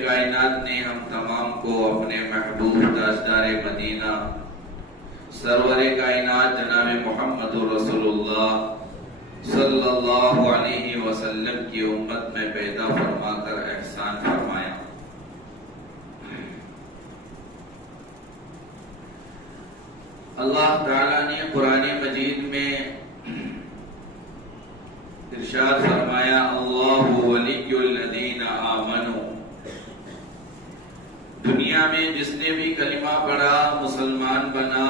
کائنات نے ہم تمام کو اپنے محبوب تاجدار مدینہ سرور کائنات جناب محمد رسول اللہ صلی اللہ علیہ وسلم کی امت میں پیدا فرما کر احسان فرمایا۔ اللہ تعالیٰ نے قرآن مجید میں ارشاد فرمایا، اللہ ولی الذین آمنوا۔ دنیا میں جس نے بھی کلمہ پڑھا، مسلمان بنا،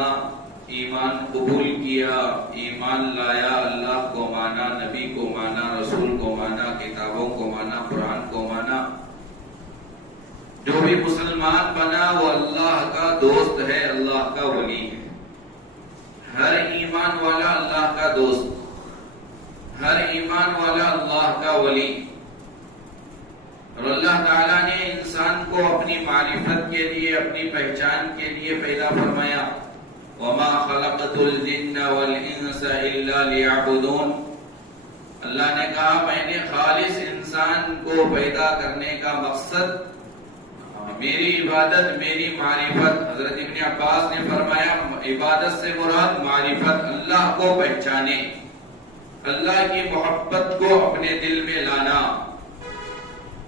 ایمان قبول کیا، ایمان لایا، اللہ کو مانا، نبی کو مانا، رسول کو مانا، کتابوں کو مانا، قرآن کو مانا، جو بھی مسلمان بنا وہ اللہ کا دوست ہے، اللہ کا ولی ہے۔ ہر ایمان والا اللہ کا دوست، ہر ایمان والا اللہ کا ولی۔ اور اللہ تعالیٰ نے انسان کو اپنی معرفت کے لیے، اپنی پہچان کے لیے پیدا فرمایا، وَمَا خَلَقْتُ الْجِنَّ وَالْإِنسَ إِلَّا لِيَعْبُدُونَ۔ اللہ نے کہا میں نے خالص انسان کو پیدا کرنے کا مقصد میری عبادت، میری معرفت۔ حضرت ابن عباس نے فرمایا عبادت سے مراد معرفت، اللہ کو پہچانے، اللہ کی محبت کو اپنے دل میں لانا۔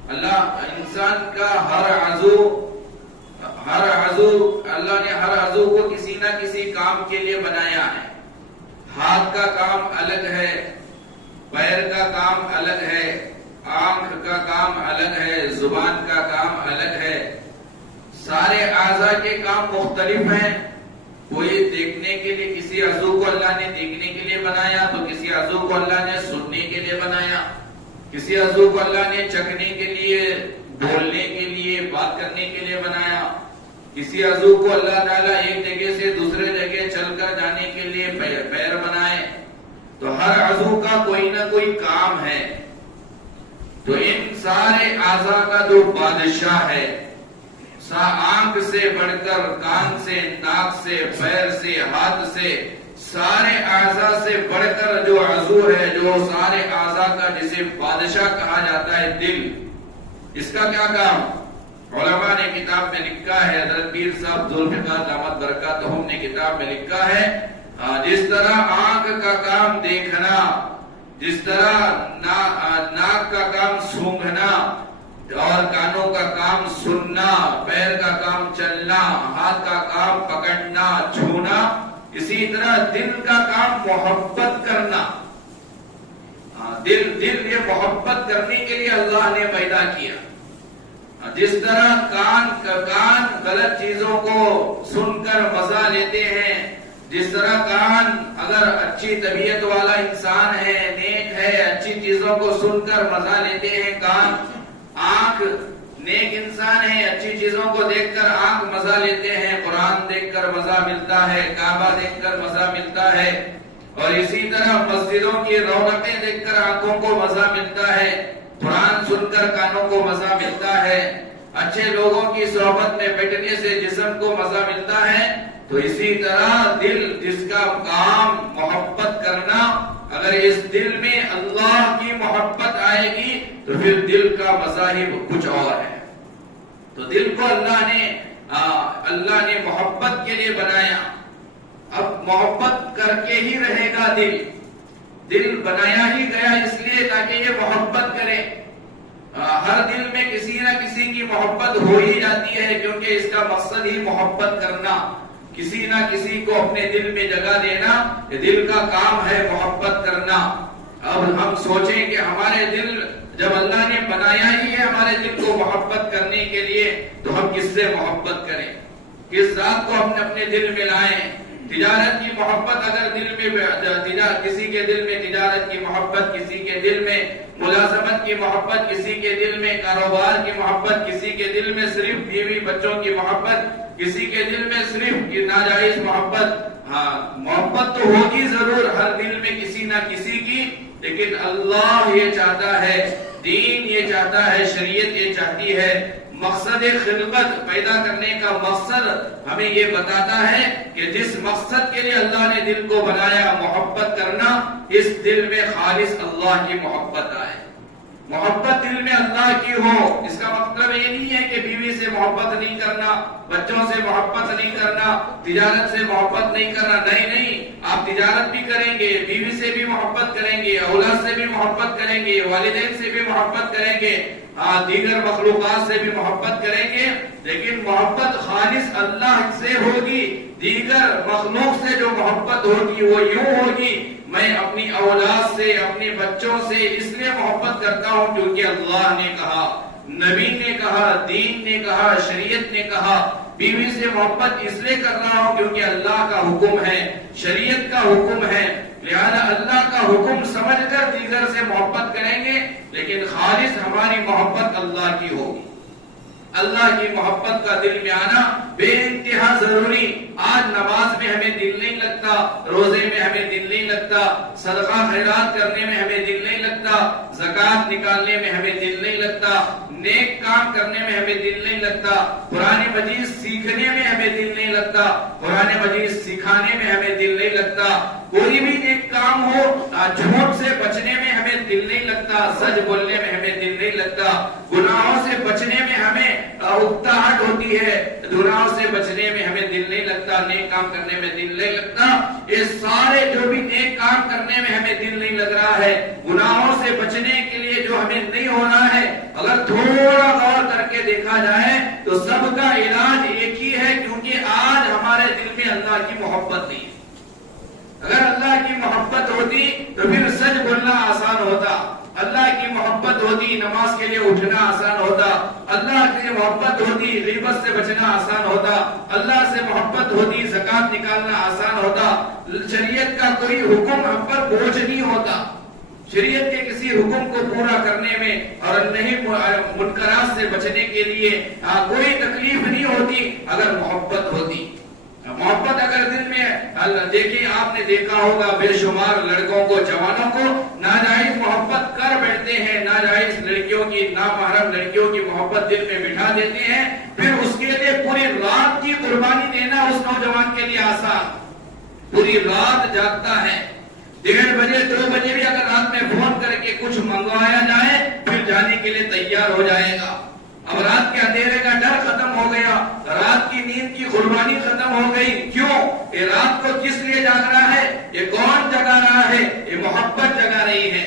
اللہ انسان کا ہر عضو اللہ نے ہر عضو کو کسی نہ کسی کام کے لیے بنایا ہے۔ ہاتھ کا کام الگ ہے، پیر کا کام الگ ہے، آنکھ کا کام الگ ہے، زبان کا کام الگ ہے، سارے اعضاء کے کام مختلف ہیں۔ کوئی دیکھنے کے لیے، کسی عضو کو اللہ نے دیکھنے کے لیے بنایا تو کسی عضو کو اللہ نے سننے کے لیے بنایا، کسی عضو کو اللہ نے چکھنے کے لیے، بولنے کے لیے، بات کرنے کے لیے بنایا، کسی عضو کو اللہ تعالیٰ ایک جگہ سے دوسرے جگہ چل کر جانے کے لیے پیر بنائے۔ تو ہر عضو کا کوئی نہ کوئی کام ہے۔ تو ان سارے اعضاء کا جو بادشاہ ہے، آنکھ سے بڑھ کر، کان سے، ناک سے، پیر سے، ہاتھ سے، سارے اعضاء سے بڑھ کر جو عضو ہے، جو سارے اعضاء کا جسے بادشاہ کہا جاتا ہے، دل، اس کا کیا کام؟ علماء نے کتاب میں لکھا ہے، حضرت پیر صاحب ذوالفقار دامت برکاتہم نے کتاب میں لکھا ہے، جس طرح آنکھ کا کام دیکھنا، جس طرح ناک کا کام سونگھنا، اور کانوں کا کام سننا، پیر کا کام چلنا، ہاتھ کا کام پکڑنا، چھونا، اسی طرح دل کا کام محبت کرنا۔ دل یہ محبت کرنے کے لیے اللہ نے پیدا کیا۔ جس طرح کان غلط چیزوں کو سن کر مزہ لیتے ہیں، جس طرح کان اگر اچھی طبیعت والا انسان ہے، نیک ہے، اچھی چیزوں کو سن کر مزہ لیتے ہیں کان، آنکھ نیک انسان ہے، اچھی چیزوں کو دیکھ کر آنکھ مزہ لیتے ہیں، قرآن دیکھ کر مزہ ملتا ہے، کعبہ دیکھ کر مزہ ملتا ہے، اور اسی طرح مسجدوں کی رونقیں دیکھ کر آنکھوں کو مزہ ملتا ہے، قرآن سن کر کانوں کو مزہ ملتا ہے، اچھے لوگوں کی صحبت میں بیٹھنے سے جسم کو مزہ ملتا ہے۔ تو اسی طرح دل، جس کا کام محبت کرنا، اگر اس دل میں اللہ کی محبت آئے گی تو پھر دل کا مذاہب کچھ اور ہے۔ تو دل کو اللہ نے محبت کے لیے بنایا۔ اب محبت کر کے ہی رہے گا دل بنایا ہی گیا اس لیے تاکہ یہ محبت کرے۔ ہر دل میں کسی نہ کسی کی محبت ہو ہی جاتی ہے، کیونکہ اس کا مقصد ہی محبت کرنا، کسی نہ کسی کو اپنے دل میں جگہ دینا، یہ دل کا کام ہے محبت کرنا۔ اب ہم سوچیں کہ ہمارے دل، جب اللہ نے بنایا ہی ہے ہمارے دل کو محبت کرنے کے لیے، تو ہم کس سے محبت کریں، کس ذات کو ہم اپنے دل میں لائیں؟ تجارت کی محبت اگر دل میں، کسی کے دل میں تجارت کی محبت، کسی کے دل میں ملازمت کی محبت، کسی کے دل میں کاروبار کی محبت، کسی کے دل میں صرف بیوی بچوں کی محبت، کسی کے دل میں صرف ناجائز محبت۔ محبت تو ہوگی ضرور ہر دل میں کسی نہ کسی کی، لیکن اللہ یہ چاہتا ہے، دین یہ چاہتا ہے، شریعت یہ چاہتی ہے، مقصد خلقت پیدا کرنے کا مقصد ہمیں یہ بتاتا ہے کہ جس مقصد کے لیے اللہ نے دل کو بنایا، محبت کرنا، اس دل میں خالص اللہ کی محبت آئے۔ محبت دل میں اللہ کی ہو. اس کا مطلب یہ نہیں ہے کہ بیوی سے محبت نہیں کرنا, بچوں سے محبت نہیں کرنا, تجارت سے محبت نہیں کرنا. نہیں نہیں, آپ تجارت بھی کریں گے, بیوی سے بھی محبت کریں گے, اولاد سے بھی محبت کریں گے, والدین سے بھی محبت کریں گے, دیگر مخلوقات سے بھی محبت کریں گے, لیکن محبت خالص اللہ سے ہوگی. دیگر مخلوق سے جو محبت ہوگی وہ یوں ہوگی, میں اپنی اولاد سے, اپنے بچوں سے اس لیے محبت کرتا ہوں کیونکہ اللہ نے کہا, نبی نے کہا, دین نے کہا, شریعت نے کہا. بیوی سے محبت اس لیے کر رہا ہوں کیونکہ اللہ کا حکم ہے, شریعت کا حکم ہے, لہذا اللہ کا حکم سمجھ کر دیگر سے محبت کریں گے, لیکن خالص ہماری محبت اللہ کی ہوگی. اللہ کی محبت کا دل میں آنا بے انتہا ضروری. آج نماز میں ہمیں دل نہیں لگتا, روزے میں ہمیں دل نہیں لگتا, صدقہ خیرات کرنے میں ہمیں دل نہیں لگتا, زکات نکالنے میں ہمیں دل نہیں لگتا, نیک کام کرنے میں ہمیں دل نہیں لگتا, قرآن مجید سیکھنے میں ہمیں دل نہیں لگتا, قرآن مجید سکھانے میں ہمیں دل نہیں لگتا, کوئی بھی نیک کام ہو, جھوٹ سے بچنے میں ہمیں دل نہیں لگتا, سچ بولنے میں ہمیں دل نہیں لگتا, گناہوں سے بچنے میں ہمیں اکتاہٹ ہوتی ہے, گناہوں سے بچنے میں ہمیں دل نہیں لگتا, نیک کام کرنے میں دل نہیں لگتا. یہ سارے جو بھی نیک کام کرنے میں ہمیں دل نہیں لگ رہا ہے, گناہوں سے بچنے کے لیے جو ہمیں نہیں ہونا ہے, اگر تھوڑا غور کر کے دیکھا جائے تو سب کا علاج ایک ہی ہے, کیونکہ آج ہمارے دل میں اللہ کی محبت نہیں ہے. اگر اللہ کی محبت ہوتی تو پھر سچ بولنا آسان ہوتا, اللہ کی محبت ہوتی نماز کے لیے اٹھنا آسان ہوتا, اللہ کی محبت ہوتی غیبت سے بچنا آسان ہوتا, اللہ سے محبت ہوتی زکات نکالنا آسان ہوتا, شریعت کا کوئی حکم ہم پر بوجھ نہیں ہوتا, شریعت کے کسی حکم کو پورا کرنے میں اور نہیں منکرات سے بچنے کے لیے کوئی تکلیف نہیں ہوتی اگر محبت ہوتی. محبت اگر دل میں, دیکھیں آپ نے دیکھا ہوگا بے شمار لڑکوں کو, جوانوں کو ناجائز محبت کر بیٹھتے ہیں, ناجائز لڑکیوں کی, نامحرم لڑکیوں کی محبت دل میں بٹھا دیتے ہیں, پھر اس کے لیے پوری رات کی قربانی دینا اس نوجوان کے لیے آسان, پوری رات جاگتا ہے, 1:30 بجے 2 بجے بھی اگر رات میں فون کر کے کچھ منگوایا جائے پھر جانے کے لیے تیار ہو جائے گا. اب رات کے اندھیرے کا ڈر ختم ہو گیا, رات کی نیند کی قربانی ختم ہو گئی. کیوں؟ یہ رات کو کس لیے جاگ رہا ہے, یہ کون جگا رہا ہے, یہ محبت جگا رہی ہے.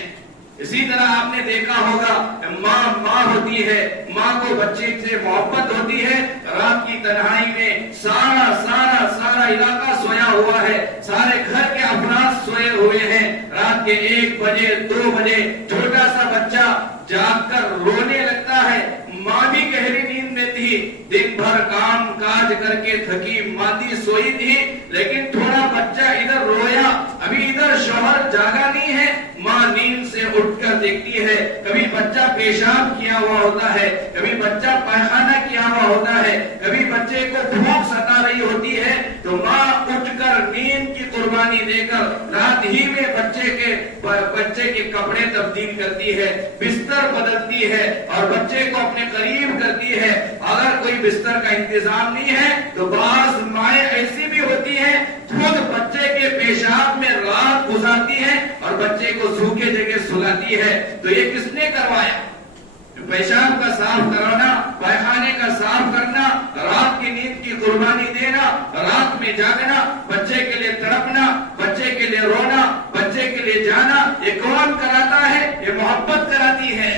اسی طرح آپ نے دیکھا ہوگا ماں ہوتی ہے, ماں کو بچے سے محبت ہوتی ہے, رات کی تنہائی میں سارا علاقہ سویا ہوا ہے, سارے گھر کے افراد سوئے ہوئے ہیں, رات کے 1 بجے 2 بجے چھوٹا سا بچہ جاگ کر رونے لگتا ہے. ماں بھی گہری نیند میں تھی, دن بھر کام کاج کر کے تھکی ماندی سوئی تھی, لیکن تھوڑا بچہ ادھر رویا, ابھی ادھر شوہر جاگا نہیں ہے, ماں نیند سے اٹھ کر دیکھتی ہے, کبھی بچہ پیشاب کیا ہوا ہوتا ہے, کبھی بچہ پائخانہ کیا ہوا ہوتا ہے, کبھی بچے کو بھوک ستا رہی ہوتی ہے, تو ماں اٹھ کر نیند کی قربانی دے کر رات ہی میں بچے کے کپڑے تبدیل کرتی ہے, بستر بدلتی ہے اور بچے کو اپنے قریب کرتی ہے. اگر کوئی بستر کا انتظام نہیں ہے تو بعض مائیں ایسی بھی ہوتی ہیں خود بچے کے پیشاب میں رات گزارتی ہے اور بچے کو سوکھے جگہ سلاتی ہے. تو یہ کس نے کروایا؟ پیشاب کا صاف کرانا, پائخانے کا صاف کرنا, رات کی نیند کی قربانی دینا, رات میں جاگنا, بچے کے لیے تڑپنا, بچے کے لیے رونا, بچے کے لیے جانا, یہ کون کراتا ہے؟ یہ محبت کراتی ہے.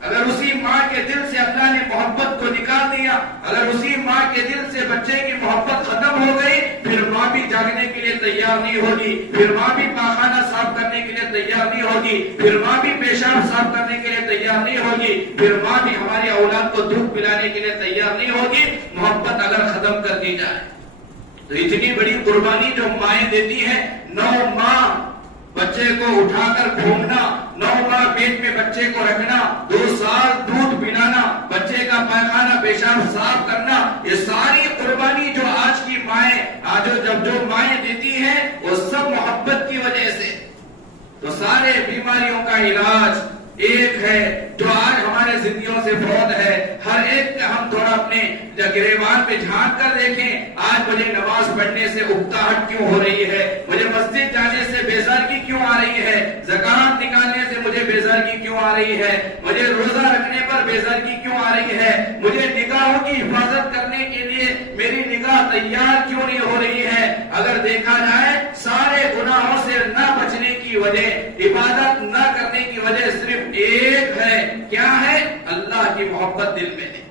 اگر اسی ماں کے دل سے اللہ نے محبت کو نکال دیا, اگر اسی ماں کے دل سے بچے کی محبت ختم ہو گئی, پھر ماں بھی جاگنے کے لیے تیار نہیں ہوگی, پھر ماں بھی پاخانہ صاف کرنے کے لیے تیار نہیں ہوگی, پھر ماں بھی پیشاب صاف کرنے کے لیے تیار نہیں ہوگی, پھر ماں بھی ہماری اولاد کو دودھ پلانے کے لیے تیار نہیں ہوگی. محبت اگر ختم کر دی جائے تو اتنی بڑی قربانی جو مائیں دیتی ہیں, 9 ماہ بچے کو اٹھا کر گھومنا, 9 ماہ پیٹ میں بچے کو رکھنا, 2 سال دودھ پلانا, بچے کا پائخانہ پیشاب صاف کرنا, یہ ساری قربانی جو آج کی مائیں جو مائیں دیتی ہیں وہ سب محبت کی وجہ سے. تو سارے بیماریوں کا علاج ایک ہے جو آج ہمارے زندگیوں سے فوت ہے. ہر ایک کا ہم تھوڑا اپنے گریبان پہ جھانک کر دیکھیں, آج مجھے نماز پڑھنے سے اکتاہٹ کیوں ہو رہی ہے, مجھے مسجد جانے سے بیزاری کیوں آ آ رہی ہے؟ زکات نکالنے سے مجھے بیزارگی کیوں آ رہی ہے؟ مجھے روزہ رکھنے پر بیزارگی کیوں آ رہی ہے؟ مجھے نگاہوں کی حفاظت کرنے کے لیے میری نگاہ تیار کیوں نہیں ہو رہی ہے؟ اگر دیکھا جائے سارے گناہوں سے نہ بچنے کی وجہ، عبادت نہ کرنے کی وجہ صرف ایک ہے، کیا ہے؟ اللہ کی محبت دل میں نہیں۔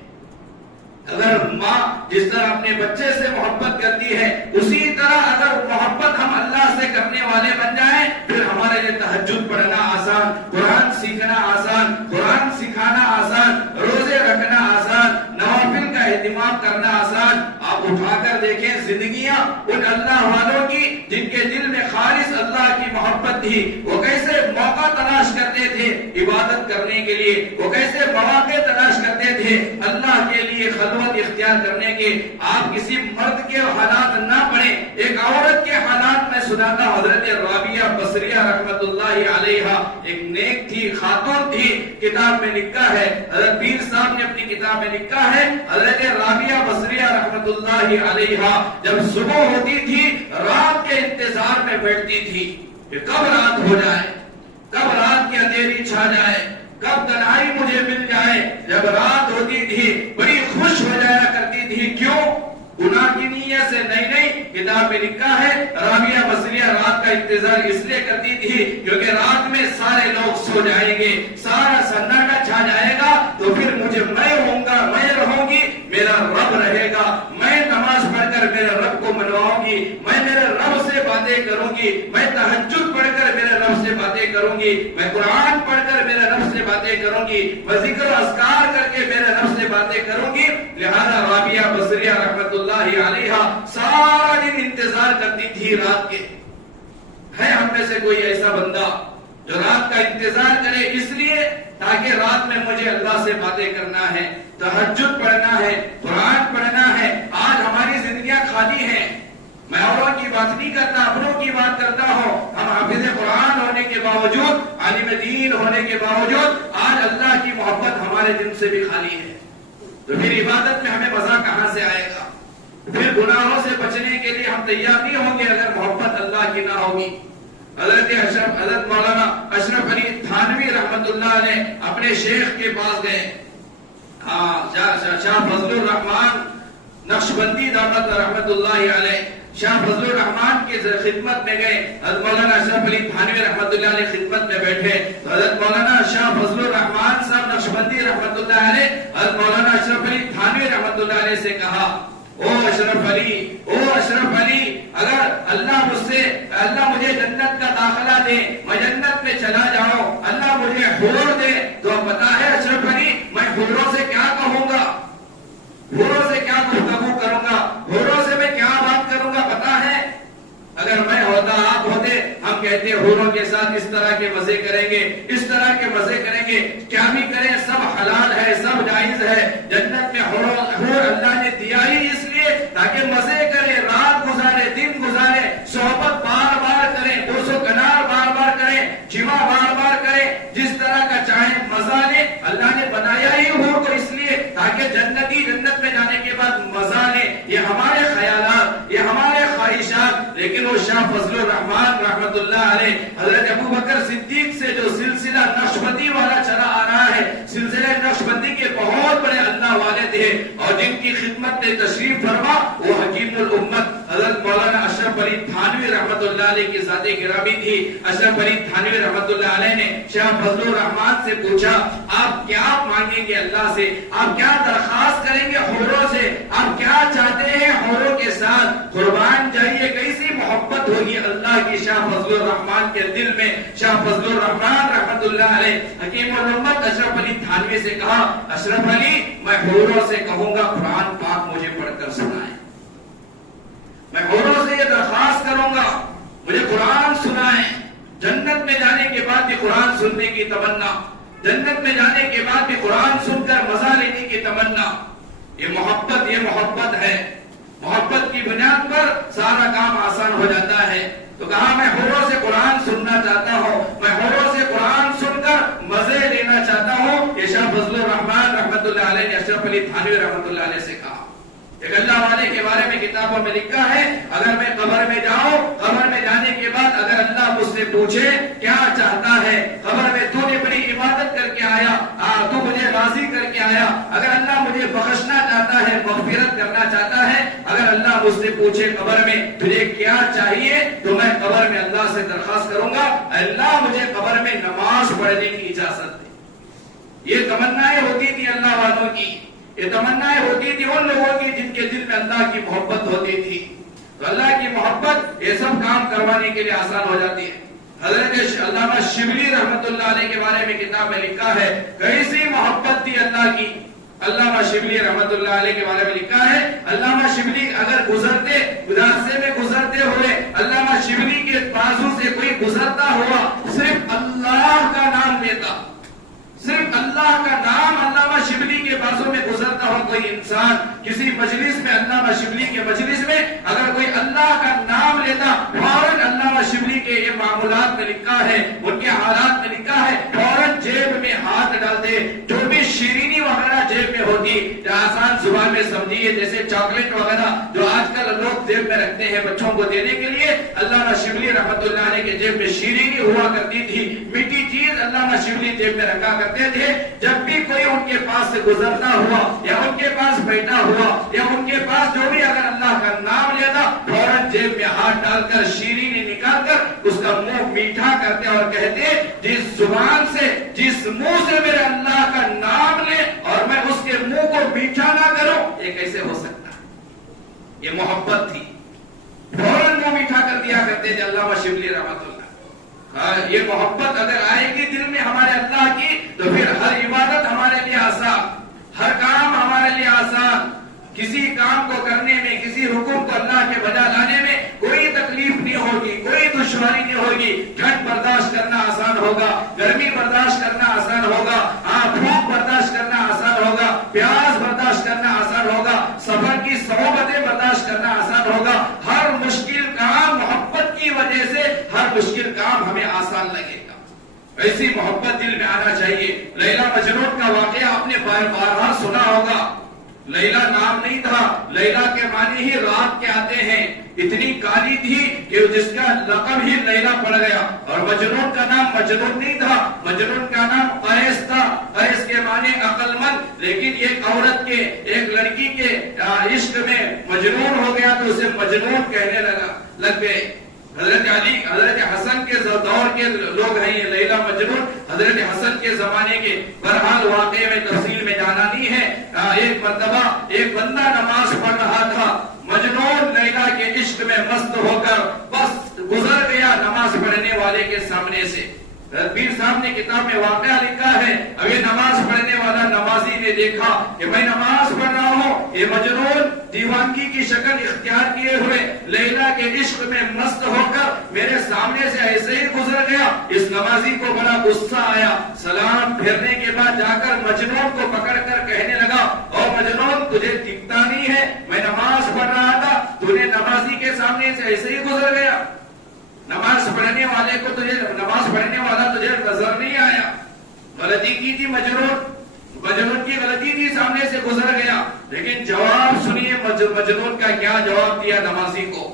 اگر ماں جس طرح اپنے بچے سے محبت کرتی ہے، اسی طرح اگر محبت ہم اللہ سے کرنے والے بن جائیں، پھر ہمارے لیے تہجد پڑھنا آسان، قرآن سیکھنا آسان، قرآن سکھانا آسان، روزے رکھنا آسان، نوافل کا اہتمام کرنا آسان۔ آپ اٹھا کر دیکھیں زندگیاں ان اللہ والوں کی جن کے دل میں خالص اللہ کی محبت تھی، وہ کیسے موقع تلاش کرتے تھے عبادت کرنے کے لیے، وہ کیسے مواقع تلاش کرتے تھے اللہ کے لیے خلوت اختیار کرنے کے۔ آپ کسی مرد کے حالات نہ پڑھیں، ایک عورت کے حالات میں سناتا ہوں۔ حضرت رابعہ بصریہ رحمت اللہ علیہا ایک نیک تھی، خاتون تھی، کتاب میں لکھا ہے، حضرت پیر صاحب نے اپنی کتاب میں لکھا ہے، حضرت رابعہ بصریہ رحمت اللہ علیہا جب صبح ہوتی تھی رات کے انتظار میں بیٹھتی تھی کہ کب رات ہو جائے، کب رات کی اندھیری چھا جائے، کب تنہائی مجھے مل جائے۔ جب رات ہوتی تھی بڑی خوش ہو جایا کرتی تھی، کیوں؟ گناہ کی نیت سے نہیں، کتاب میں لکھا ہے رابعہ بصریہ رات کا انتظار اس لیے کرتی تھی کیونکہ رات میں سارے لوگ سو جائیں گے، سارا سناٹا چھا جائے گا، تو پھر مجھے میں ہوں گا، میں رہوں گی، میرا رب رہے گا، میں نماز پڑھ کر میرے رب کو منواؤں گی، میں میرے رب سے باتیں کروں گی، میں تہجد پڑھ کر میرے رب سے باتیں کروں گی، میں قرآن پڑھ کر میرے رب سے باتیں کروں گی، میں ذکر و اذکار کر کے میرے رب سے باتیں کروں گی۔ لہذا رابعہ بصریہ رحمت اللہ علیہا سارا دن انتظار کرتی تھی رات کے۔ ہے ہم میں سے کوئی ایسا بندہ جو رات کا انتظار کرے اس لیے تاکہ رات میں مجھے اللہ سے باتیں کرنا ہے، تہجد پڑھنا ہے، قرآن پڑھنا ہے؟ آج ہماری زندگیاں خالی ہیں۔ میں اوروں کی بات نہیں کرتا، اپنوں کی بات کرتا ہوں۔ ہم حافظ قرآن ہونے کے باوجود، عالم دین ہونے کے باوجود آج اللہ کی محبت ہمارے دل سے بھی خالی ہے، تو پھر عبادت میں ہمیں مزہ کہاں سے آئے گا؟ پھر گناہوں سے بچنے کے لیے ہم تیار نہیں ہوں گے اگر محبت اللہ کی نہ ہوگی۔ حضرت مولانا اشرف علی تھانوی رحمت اللہ علیہ اپنے شیخ کے پاس گئے، شاہ فضل الرحمان نقشبندی دامت رحمت اللہ علیہ، شاہ فضل الرحمان کی خدمت میں گئے۔ حضرت مولانا اشرف علی تھانوی رحمت اللہ علیہ خدمت میں بیٹھے تو حضرت مولانا شاہ فضل الرحمان صاحب نقشبندی رحمت اللہ علیہ حضرت مولانا اشرف علی تھانوی رحمت اللہ علیہ سے کہا، او اشرف علی، اگر اللہ مجھے جنت کا داخلہ دے، میں جنت میں چلا جاؤں، اللہ مجھے حور دے، تو پتا ہے اشرف علی میں حوروں سے کیا کہوں گا، حوروں سے کیا گفتگو کروں گا، حوروں سے میں کیا بات کروں گا پتا ہے؟ اگر میں ہوتا، آپ ہوتے، ہم کہتے حوروں کے ساتھ اس طرح کے مزے کریں گے، اس طرح کے مزے کریں گے، کیا بھی کریں سب حلال ہے، سب جائز ہے۔ جنت میں حور اللہ نے دیا ہی اس لیے تاکہ مزے کریں، رات گزارے، دن گزارے، صحبت بار بار کریں، بوس و کنار بار بار کریں، جمع بار بار کریں، جس طرح کا چاہے مزہ لیں۔ اللہ نے بنایا ہی حور کو اس لیے تاکہ جنتی جنت میں جانے کے بعد مزہ لیں۔ یہ ہمارے خیالات، یہ ہمارے خواہشات، لیکن وہ شاہ فضل الرحمان رحمت اللہ علیہ حضرت ابو بکر صدیق سے جو سلسلہ نقشبندی والا چلا آ رہا ہے، سلسلہ نقشبندی کے بہت بڑے اللہ والے تھے اور جن کی خدمت میں تشریف فرما وہ حکیم الامت حضرت مولانا اشرف علی تھانوی رحمت اللہ علیہ کی ذات گرامی تھی۔ اشرف علی تھانوی رحمت اللہ علیہ نے شاہ فضل الرحمان سے پوچھا، آپ کیا مانگیں گے اللہ سے، آپ کیا درخواست کریں گے حوروں سے، آپ کیا چاہتے ہیں حوروں کے ساتھ؟ قربان جائیے کیسی محبت ہوگی اللہ کی شاہ فضل الرحمان کے دل میں۔ شاہ فضل الرحمان رحمت اللہ علیہ حکیم الامت اشرف علی تھانوی سے کہا، اشرف علی میں حوروں سے کہوں گا قرآن پاک مجھے پڑھ کر سنائیں، میں حوروں سے یہ درخواست کروں گا مجھے قرآن سنائیں۔ جنت میں جانے کے بعد بھی قرآن سننے کی تمنا، جنت میں جانے کے بعد بھی قرآن سن کر مزہ لینے کی تمنا، یہ محبت ہے۔ محبت کی بنیاد پر سارا کام آسان ہو جاتا ہے۔ تو کہا میں حوروں سے قرآن سننا چاہتا ہوں، میں حوروں سے قرآن سن کر مزے لینا چاہتا ہوں۔ یہ شاہ فضل الرحمان رحمت اللہ علیہ نے اشرف علی تھانوی رحمت اللہ علیہ سے کہا۔ ایک اللہ والے کے بارے میں کتابوں میں لکھا ہے، اگر میں قبر میں جاؤں، قبر میں جانے کے بعد اگر اللہ مجھ سے پوچھے کیا چاہتا ہے؟ قبر میں تو نے بڑی عبادت کر کے آیا، تو مجھے راضی کر کے آیا، اگر اللہ مجھے بخشنا چاہتا ہے، مغفرت کرنا چاہتا ہے، اگر اللہ مجھ سے پوچھے قبر میں تجھے کیا چاہیے، تو میں قبر میں اللہ سے درخواست کروں گا اللہ مجھے قبر میں نماز پڑھنے کی اجازت دے۔ یہ تمنائیں ہوتی تھی اللہ والوں کی، یہ تمنائیں ہوتی تھی ان لوگوں کی جن کے دل میں اللہ کی محبت ہوتی تھی، تو اللہ کی محبت یہ سب کام کروانے کے لیے آسان ہو جاتی ہے۔ حضرت علامہ شبلی رحمت اللہ علیہ کے بارے میں کتاب میں لکھا ہے کیسی محبت تھی اللہ کی۔ علامہ شبلی رحمت اللہ علیہ کے بارے میں لکھا ہے علامہ شبلی اگر گزرتے راستے میں گزرتے ہوئے علامہ شبلی کے بازو سے کوئی گزرتا ہوا صرف اللہ کا نام لیتا، صرف اللہ کا نام علامہ شبلی کے بازو میں گزرتا ہو کوئی انسان کسی مجلس میں، علامہ شبلی کے مجلس میں اگر کوئی اللہ کا نام لیتا، فوراً علامہ شبلی کے یہ معمولات میں لکھا ہے، ان کے حالات میں لکھا ہے، فوراً جیب میں ہاتھ ڈالتے، جو بھی شیرینی وغیرہ جیب میں ہوتی، آسان زبان میں سمجھیے جیسے چاکلیٹ وغیرہ جو آج کل لوگ جیب میں رکھتے ہیں بچوں کو دینے کے لیے، علامہ شبلی رحمت اللہ علیہ کے جیب میں شیرینی ہوا کرتی تھی، میٹھی چیز علامہ شبلی جیب میں رکھا کرتے تھے۔ جب بھی کوئی ان کے پاس سے گزرتا ہوا یا ان کے پاس بیٹھا ہوا یا ان کے پاس جو بھی اگر اللہ کا نام لیتا، فوراً جیب میں ہاتھ ڈال کر شیرینی نکال کر اس کا منہ میٹھا کرتے اور کہتے جس زبان سے جس منہ سے میرے اللہ کا نام لے اور میں اس کے منہ کو میٹھا نہ کروں، یہ کیسے ہو سکتا ہے؟ یہ محبت تھی، فوراً منہ میٹھا کر دیا کرتے تھے علامہ شبلی رحمت اللہ۔ یہ محبت اگر آئے گی دل میں ہمارے اللہ کی تو پھر ہر عبادت ہمارے لیے آسان، ہر کام ہمارے لیے آسان، کسی کام کو کرنے میں کسی حکم کو اللہ کے بجا لانے میں کوئی تکلیف نہیں ہوگی، کوئی دشواری نہیں ہوگی، ٹھنڈ برداشت کرنا آسان ہوگا، گرمی برداشت کرنا آسان ہوگا، بھوک برداشت کرنا آسان ہوگا، پیاس برداشت کرنا آسان ہوگا، سفر کی صعوبتیں برداشت کرنا آسان ہوگا، ہر مشکل کام محبت کی وجہ سے ہر مشکل کام ہمیں آسان لگے گا۔ ایسی محبت دل میں آنا چاہیے۔ لیلا مجنون کا واقعہ آپ نے بارہا سنا ہوگا۔ لیلا نام نہیں تھا، لیلا کے معنی ہی رات کے آتے ہیں، اتنی کالی تھی کہ جس کا لقب ہی لیلا پڑ گیا، اور مجنون کا نام مجنون نہیں تھا، مجنون کا نام قیس تھا، قیس کے معنی عقل مند، لیکن ایک عورت کے ایک لڑکی کے عشق میں مجنون ہو گیا تو اسے مجنون کہنے لگ گئے۔ حضرت علی حضرت حسن کے دور کے لوگ ہیں یہ لیلا مجنون، حضرت حسن کے زمانے کے۔ بہرحال واقعے میں تفصیل میں جانا نہیں ہے۔ ایک مرتبہ ایک بندہ نماز پڑھ رہا تھا، مجنون لیلا کے عشق میں مست ہو کر بس گزر گیا نماز پڑھنے والے کے سامنے سے۔ پیر صاحب نے کتاب میں واقعہ لکھا ہے، اب یہ نماز پڑھنے والا نمازی نے دیکھا کہ میں نماز پڑھ رہا ہوں، یہ مجنون دیوانگی کی شکل اختیار کیے ہوئے لیلا کے عشق میں مست ہو کر میرے سامنے سے ایسے ہی گزر گیا۔ اس نمازی کو بڑا غصہ آیا، سلام پھیرنے کے بعد جا کر مجنون کو پکڑ کر کہنے لگا، اور مجنون تجھے دکھتا نہیں ہے، میں نماز پڑھ رہا تھا، تو نے نمازی کے سامنے سے ایسے ہی گزر گیا، نماز پڑھنے والے کو تجھے نماز پڑھنے والا تجھے نظر نہیں آیا۔ غلطی کی تھی مجنون کی غلطی تھی، سامنے سے گزر گیا۔ لیکن جواب سنیے مجنون کا کیا جواب دیا نمازی کو،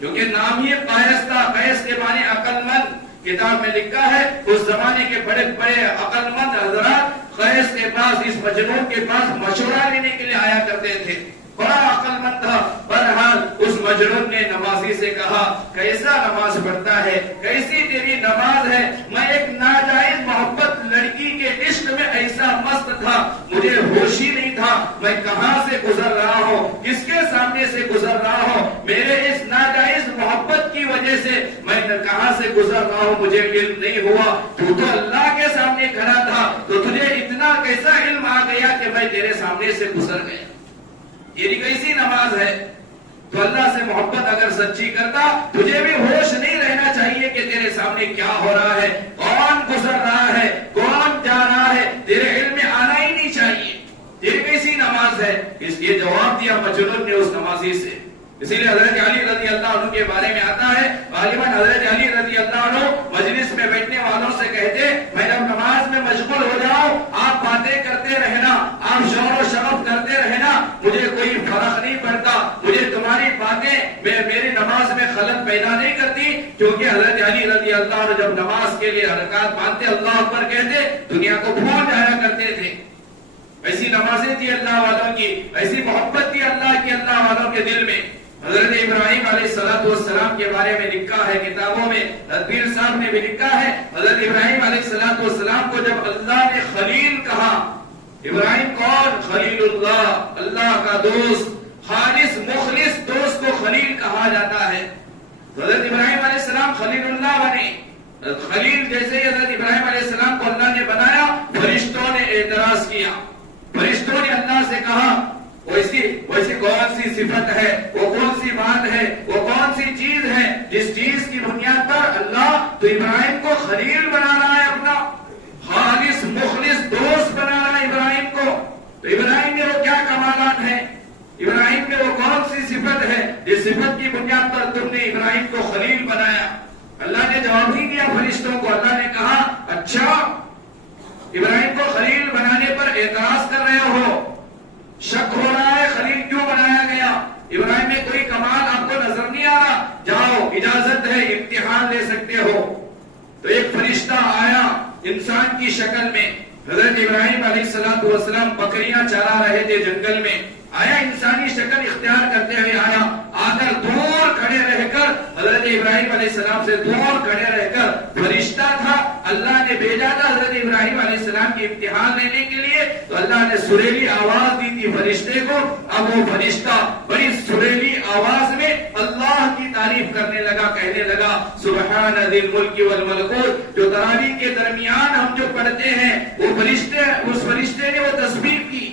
کیونکہ نام ہی قیس تھا، قیس کے معنی عقل مند۔ کتاب میں لکھا ہے اس زمانے کے بڑے بڑے عقل مند حضرات قیس کے پاس، اس مجنون کے پاس مشورہ لینے کے لیے آیا کرتے تھے، بڑا عقل مند تھا۔ بہرحال اس مجنون نے نمازی سے کہا کیسا نماز پڑھتا ہے، کیسی تیری نماز ہے، میں ایک ناجائز محبت لڑکی کے عشق میں ایسا مست تھا، مجھے ہوش ہی نہیں تھا میں کہاں سے گزر رہا ہوں، کس کے سامنے سے گزر رہا ہوں، میرے اس ناجائز محبت کی وجہ سے میں کہاں سے گزر رہا ہوں مجھے علم نہیں ہوا، تو اللہ کے سامنے کھڑا تھا تو تجھے اتنا کیسا علم آ گیا کہ میں تیرے سامنے سے گزر گیا، یہ کیسی نماز ہے؟ تو اللہ سے محبت اگر سچی کرتا تجھے بھی ہوش نہیں رہنا چاہیے کہ تیرے سامنے کیا ہو رہا ہے، کون گزر رہا ہے، کون جا رہا ہے، تیرے علم میں آنا ہی نہیں چاہیے، یہ کیسی نماز ہے؟ اس یہ جواب دیا مجنون نے اس نمازی سے۔ اسی لیے حضرت علی رضی اللہ عنہ کے بارے میں آتا ہے، غالباً حضرت علی رضی اللہ عنہ مجلس میں بیٹھنے والوں سے کہتے میں جب نماز میں مشغول ہو جاؤں آپ باتیں کرتے رہنا، آپ شور و شرف کرتے رہنا، مجھے کوئی فرق نہیں پڑتا، مجھے تمہاری باتیں میری نماز میں خلل پیدا نہیں کرتی، کیونکہ حضرت علی رضی اللہ عنہ جب نماز کے لیے رکعت باندھتے اللہ اکبر کہتے دنیا کو بھول جایا کرتے تھے. ایسی نمازیں تھی اللہ والوں کی, ایسی محبت تھی اللہ کی اللہ والوں کے دل میں. حضرت ابراہیم علیہ السلام کے بارے میں لکھا ہے کتابوں میں, پیر صاحب نے بھی لکھا ہے, حضرت ابراہیم علیہ السلام کو جب اللہ نے خلیل کہا, ابراہیم کون؟ خلیل اللہ, اللہ کا دوست, خالص مخلص دوست کو خلیل کہا جاتا ہے. حضرت ابراہیم علیہ السلام خلیل اللہ بنے. خلیل جیسے ہی حضرت ابراہیم علیہ السلام کو اللہ نے بنایا, فرشتوں نے اعتراض کیا. فرشتوں نے اللہ سے کہا ویسی کون سی صفت ہے, وہ کون سی بات ہے, وہ کون سی چیز ہے جس چیز کی بنیاد پر اللہ تو ابراہیم کو خلیل بنا رہا ہے, اپنا خالص مخلص دوست بنا رہا ہے ابراہیم کو. تو ابراہیم میں وہ کیا کمالات ہیں, ابراہیم میں وہ کون سی صفت ہے جس صفت کی بنیاد پر تم نے ابراہیم کو خلیل بنایا؟ اللہ نے جواب نہیں دیا فرشتوں کو. اللہ نے کہا اچھا ابراہیم کو خلیل بنانے پر اعتراض کر رہے ہو, شک ہو رہا ہے خلیل کیوں بنایا گیا, ابراہیم میں کوئی کمال آپ کو نظر نہیں آ رہا, جاؤ اجازت ہے امتحان لے سکتے ہو. تو ایک فرشتہ آیا انسان کی شکل میں, حضرت ابراہیم علیہ السلام بکریاں چرا رہے تھے جنگل میں, آیا انسانی شکل اختیار کرتے ہوئے آیا, آ کر دور کھڑے رہ کر حضرت ابراہیم علیہ السلام سے دور کھڑے رہ کر, فرشتہ تھا اللہ نے بھیجا تھا حضرت ابراہیم علیہ السلام کی امتحان لینے کے لیے, تو اللہ نے سریلی آواز دی تھی فرشتے کو. اب وہ فرشتہ بڑی سریلی آواز میں اللہ کی تعریف کرنے لگا, کہنے لگا سبحان ذی الملک والملکوت. جو تراویح کے درمیان ہم جو پڑھتے ہیں وہ فرشتے, اس فرشتے نے وہ تسبیح کی,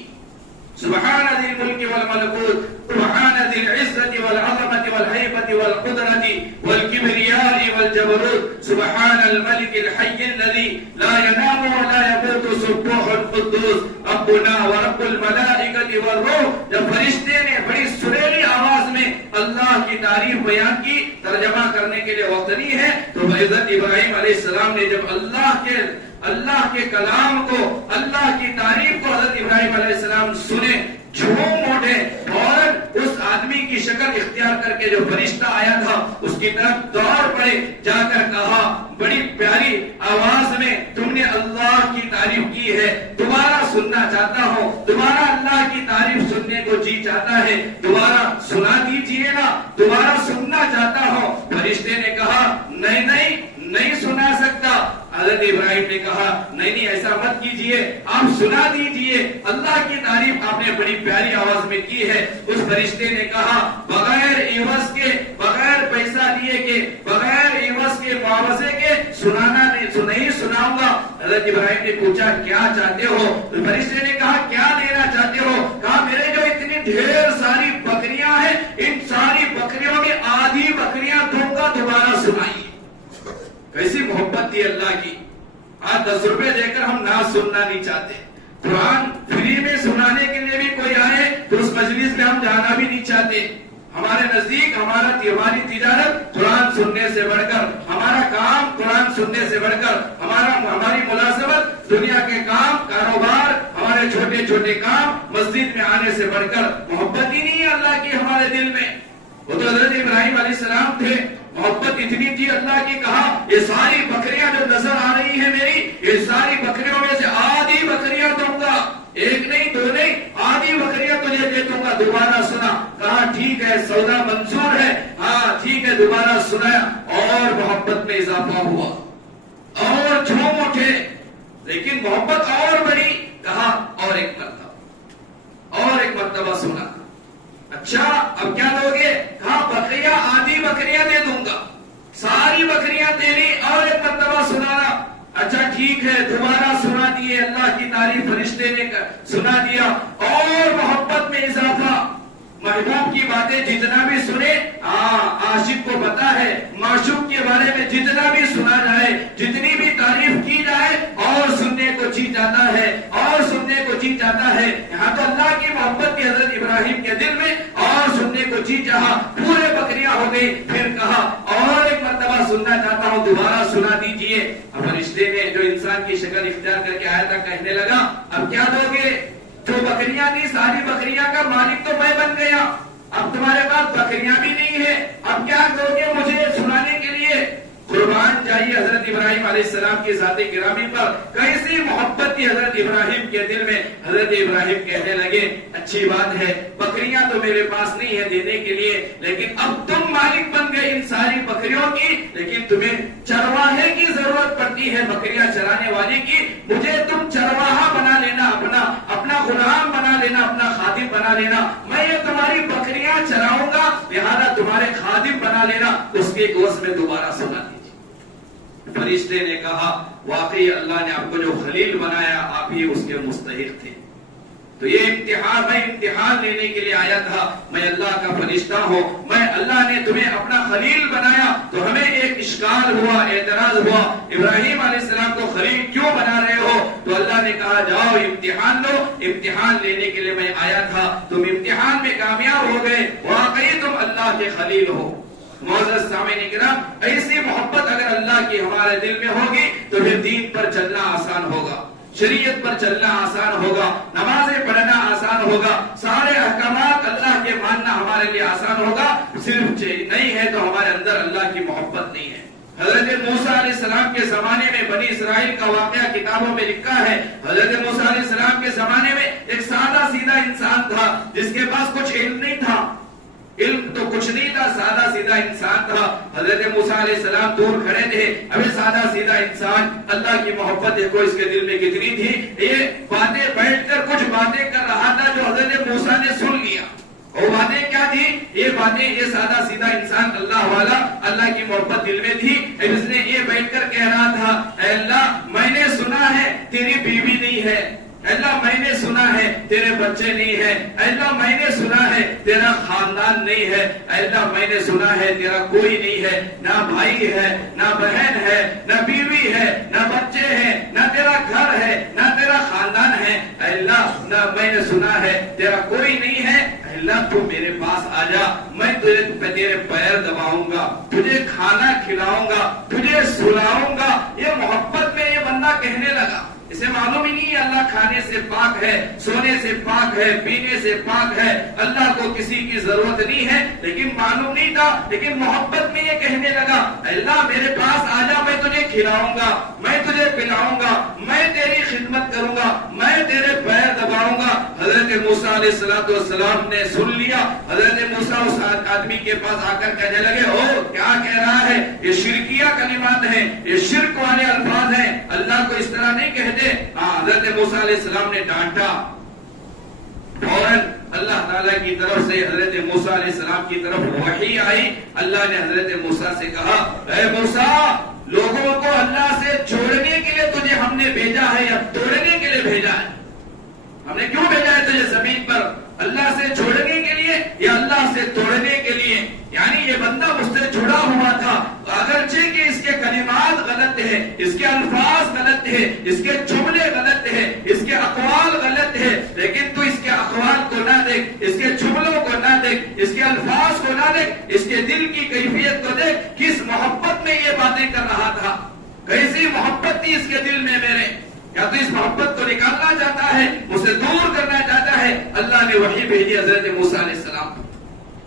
سبحان ذی الملک والملکوت, سبحان ذی العزت والعظمت والہیبت والقدرت والکبریاء والجبروت, سبحان الملک الحی الذی لا ینام ولا یموت سبوح القدوس ربنا ورب الملائکۃ والروح. جب فرشتے نے بڑی سریلی آواز میں اللہ کی تعریف بیان کی, ترجمہ کرنے کے لیے وقت نہیں ہے, تو حضرت ابراہیم علیہ السلام نے جب اللہ کے کلام کو, اللہ کی تعریف کو حضرت ابراہیم علیہ السلام سنے, جھوم اٹھے اور اس آدمی کی شکل اختیار کر کے جو فرشتہ آیا تھا اس کی طرف دوڑ پڑے, جا کر کہا بڑی پیاری آواز میں تم نے اللہ کی تعریف کی ہے, دوبارہ سننا چاہتا ہوں, دوبارہ اللہ کی تعریف سننے کو جی چاہتا ہے, دوبارہ سنا دیجئے نا, دوبارہ سننا چاہتا ہوں. فرشتے نے کہا نہیں سنا سکتا. حضرت ابراہیم نے کہا نہیں ایسا مت کیجئے, آپ سنا دیجئے, اللہ کی تعریف آپ نے بڑی پیاری آواز میں کی ہے. اس فرشتے نے کہا بغیر عوض کے, بغیر پیسہ لیے کے, بغیر عوض کے, معاوضے کے نہیں سناؤں گا. حضرت ابراہیم نے پوچھا کیا چاہتے ہو؟ تو فرشتے نے کہا کیا دینا چاہتے ہو؟ کہا میرے جو اتنی ڈھیر ساری بکریاں ہیں, ان ساری بکریوں میں آدھی بکریاں دوں گا, دوبارہ سنائیے. کیسی محبت تھی اللہ کی. آج 10 روپے دے کر ہم نعت سننا نہیں چاہتے, قرآن فری میں سنانے کے لیے بھی کوئی آئے تو اس مجلس میں ہم جانا بھی نہیں چاہتے. ہمارے نزدیک ہماری تجارت قرآن سننے سے بڑھ کر, ہمارا کام قرآن سننے سے بڑھ کر, ہماری ملازمت دنیا کے کام, کاروبار, ہمارے چھوٹے چھوٹے کام مسجد میں آنے سے بڑھ کر محبت ہی نہیں ہے اللہ کی ہمارے دل میں. وہ تو حضرت ابراہیم علیہ السلام تھے, محبت اتنی تھی اللہ کی. کہا یہ ساری بکریاں جو نظر آ رہی ہیں میری, یہ ساری بکریوں میں سے آدھی بکریاں دوں گا, ایک نہیں دو نہیں, آدھی بکریاں تجھے دے دوں گا. دوبارہ سنا, کہا ٹھیک ہے سودا منظور ہے, ہاں ٹھیک ہے, دوبارہ سنایا اور محبت میں اضافہ ہوا اور جھوم اٹھے. لیکن محبت اور بڑی, کہا اور ایک مرتبہ سنا. اچھا اب کیا لوگے؟ کہا بکریاں, آدھی بکریاں دے دوں گا, ساری بکریاں تیری, اور ایک مرتبہ سنانا. اچھا ٹھیک ہے, دوبارہ سنا دیے, اللہ کی تعریف فرشتے نے سنا دیا اور محبت میں اضافہ. محبوب کی باتیں جتنا بھی سنے, عاشق کو پتا ہے معشوق کے بارے میں جتنا بھی سنا جائے, جتنی بھی تعریف کی جائے, اور سننے کو جی جاتا ہے, اور سننے کو جی جاتا ہے. یہاں تو اللہ کی محبت کی حضرت ابراہیم کے دل میں, اور سننے کو جی چاہا, پورے بکریاں ہو گئی. پھر کہا اور ایک مرتبہ سننا چاہتا ہوں, دوبارہ سنا دیجئے. اب فرشتے نے جو انسان کی شکل اختیار کر کے آیا تھا کہنے لگا اب کیا دو گے؟ جو بکریاں تھی ساری بکریاں کا مالک تو میں بن گیا, اب تمہارے پاس بکریاں بھی نہیں ہے, اب کیا دو گے مجھے سنانے کے لیے؟ علیہ السلام کی ذات گرامی پر کیسی محبت تھی حضرت ابراہیم کے دل میں. حضرت ابراہیم کہنے لگے اچھی بات ہے, بکریاں تو میرے پاس نہیں ہے دینے کے لیے, لیکن اب تم مالک بن گئے ان ساری بکریوں کی, لیکن تمہیں چرواہے کی ضرورت پڑتی ہے, بکریاں چرانے والی کی. مجھے تم چرواہا بنا لینا, اپنا غلام بنا لینا, اپنا خادم بنا لینا. میں یہ تمہاری بکریاں چراؤں گا, لہذا تمہارے خادم بنا لینا. اس کے گوشت میں دوبارہ سنا دیجیے. فرشتے نے کہا واقعی اللہ نے آپ کو جو خلیل بنایا آپ ہی اس کے مستحق تھے. تو یہ امتحان, میں امتحان لینے کے لیے آیا تھا, میں اللہ کا فرشتہ ہوں, میں اللہ نے تمہیں اپنا خلیل بنایا. تو ہمیں ایک اشکال ہوا, اعتراض ہوا, ابراہیم علیہ السلام کو خلیل کیوں بنا رہے ہو؟ تو اللہ نے کہا جاؤ امتحان لو, امتحان لینے کے لیے میں آیا تھا, تم امتحان میں کامیاب ہو گئے, واقعی تم اللہ کے خلیل ہو. معزز سامعین کرام, ایسی محبت اگر اللہ کی ہمارے دل میں ہوگی تو پھر دین پر چلنا آسان ہوگا, شریعت پر چلنا آسان ہوگا, نمازیں پڑھنا آسان ہوگا, سارے احکامات اللہ کے ماننا ہمارے لیے آسان ہوگا. صرف نہیں ہے تو ہمارے اندر اللہ کی محبت نہیں ہے. حضرت موسیٰ علیہ السلام کے زمانے میں بنی اسرائیل کا واقعہ کتابوں میں لکھا ہے. حضرت موسیٰ علیہ السلام کے زمانے میں ایک سادہ سیدھا انسان تھا جس کے پاس کچھ علم نہیں تھا, علم تو کچھ نہیں تھا, سادہ سیدھا انسان تھا. حضرت موسیٰ علیہ السلام دور کھڑے تھے, ابھی سادہ سیدھا انسان, اللہ کی محبت دیکھو اس کے دل میں کتنی تھی. یہ باتیں بیٹھ کر کچھ باتیں کر رہا تھا جو حضرت موسیٰ نے سن لیا. وہ باتیں کیا تھی؟ یہ باتیں, یہ سادہ سیدھا انسان اللہ والا, اللہ کی محبت دل میں تھی. اس نے یہ بیٹھ کر کہہ رہا تھا اے اللہ میں نے سنا ہے تیری بیوی نہیں ہے, اللہ میں نے سنا ہے تیرے بچے نہیں ہیں, اللہ میں نے سنا ہے تیرا خاندان نہیں ہے, اللہ میں نے سنا ہے تیرا کوئی نہیں ہے, نہ بھائی ہے, نہ بہن ہے, نہ بیوی ہے, نہ بچے ہیں, نہ تیرا گھر ہے, نہ تیرا خاندان ہے. اللہ نہ میں نے سنا ہے تیرا کوئی نہیں ہے, اللہ تو میرے پاس آ جا, میں تیرے پیر دباؤں گا, تجھے کھانا کھلاؤں گا, تجھے سلاؤں گا. یہ محبت میں یہ بندہ کہنے لگا. اسے معلوم ہی نہیں اللہ کھانے سے پاک ہے, سونے سے پاک ہے, پینے سے پاک ہے, اللہ کو کسی کی ضرورت نہیں ہے, لیکن معلوم نہیں تھا. لیکن محبت میں یہ کہنے لگا اللہ میرے پاس آ جا, میں تجھے کھلاؤں گا, میں تجھے پلاؤں گا, میں تیری خدمت کروں گا, میں تیرے پیر دباؤں گا. حضرت موسیٰ علیہ السلام نے سن لیا. حضرت موسیٰ اس آدمی کے پاس آ کر کہنے لگے او کیا کہہ رہا ہے, یہ شرکیہ کلمات ہیں, یہ شرک والے الفاظ ہیں, اللہ کو اس طرح نہیں کہتے. حضرت موسیٰ علیہ السلام نے ڈانٹا. فوراً اللہ تعالیٰ کی طرف سے حضرت موسیٰ علیہ السلام کی طرف وحی آئی. اللہ نے حضرت موسیٰ سے کہا اے موسیٰ, لوگوں کو اللہ سے جوڑنے کے لیے تجھے ہم نے بھیجا ہے یا توڑنے کے لیے بھیجا ہے؟ ہم نے کیوں بھیجا ہے تجھے زمین پر؟ اللہ سے جوڑنے کے لیے یا اللہ سے توڑنے کے لیے؟ یعنی یہ بندہ مجھ سے جڑا ہوا تھا, اگرچہ کہ اس کے کلمات غلط ہیں, اس کے الفاظ غلط ہیں, اس کے جملے غلط ہیں, اس کے اقوال غلط ہیں, لیکن تو اس کے اقوال کو نہ دیکھ, اس کے جملوں کو نہ دیکھ, اس کے الفاظ کو نہ دیکھ, اس کے دل کی کیفیت کو دیکھ. کس محبت میں یہ باتیں کر رہا تھا, کیسی محبت تھی اس کے دل میں میرے. یا تو اس محبت کو نکالنا چاہتا ہے, اسے دور کرنا چاہتا ہے. اللہ نے وحی بھیجی حضرت موسیٰ علیہ السلام.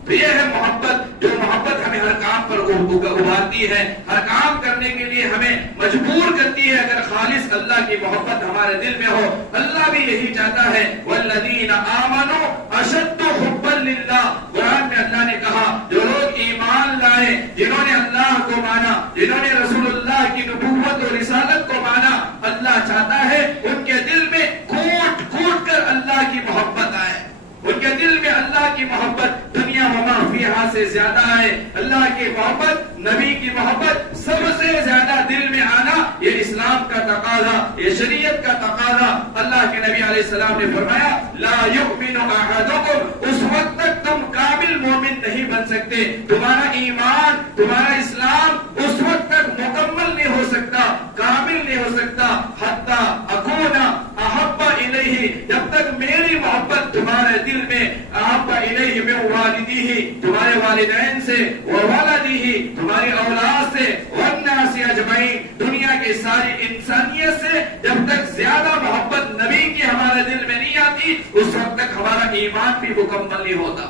تو یہ ہے محبت, جو محبت ہمیں ہر کام پر ابھارتی ہے, ہر کام کرنے کے لیے ہمیں مجبور کرتی ہے. اگر خالص اللہ کی محبت ہمارے دل میں ہو, اللہ بھی یہی چاہتا ہے والذین آمنوا اشد حبا للہ. قرآن میں اللہ نے کہا جو لوگ ایمان لائے, جنہوں نے اللہ کو مانا, جنہوں نے رسول اللہ کی نبوت اور رسالت کو مانا, اللہ چاہتا ہے ان کے دل میں کوٹ کوٹ کر اللہ کی محبت آئے. ان کے دل میں اللہ کی محبت دنیا و ما فیہا سے زیادہ ہے. اللہ کی محبت, نبی کی محبت سب سے زیادہ دل میں آنا, یہ اسلام کا تقاضا, یہ شریعت کا تقاضا. اللہ کے نبی علیہ السلام نے فرمایا لا یؤمن احدکم, اس وقت تک تم کامل مومن نہیں بن سکتے, تمہارا ایمان, تمہارا اسلام اس وقت تک مکمل نہیں ہو سکتا, کامل نہیں ہو سکتا, حتی اکون احب الیہ, جب تک میری محبت تمہارے دل میں, احب الیہ من والدیہ, تمہارے والدین سے, وولدیہ, تمہاری اولاد سے, والناس اجمعین, دنیا کی ساری انسانیت سے جب تک زیادہ محبت نبی کی ہمارے دل میں نہیں آتی, اس وقت تک ہمارا ایمان بھی مکمل نہیں ہوتا,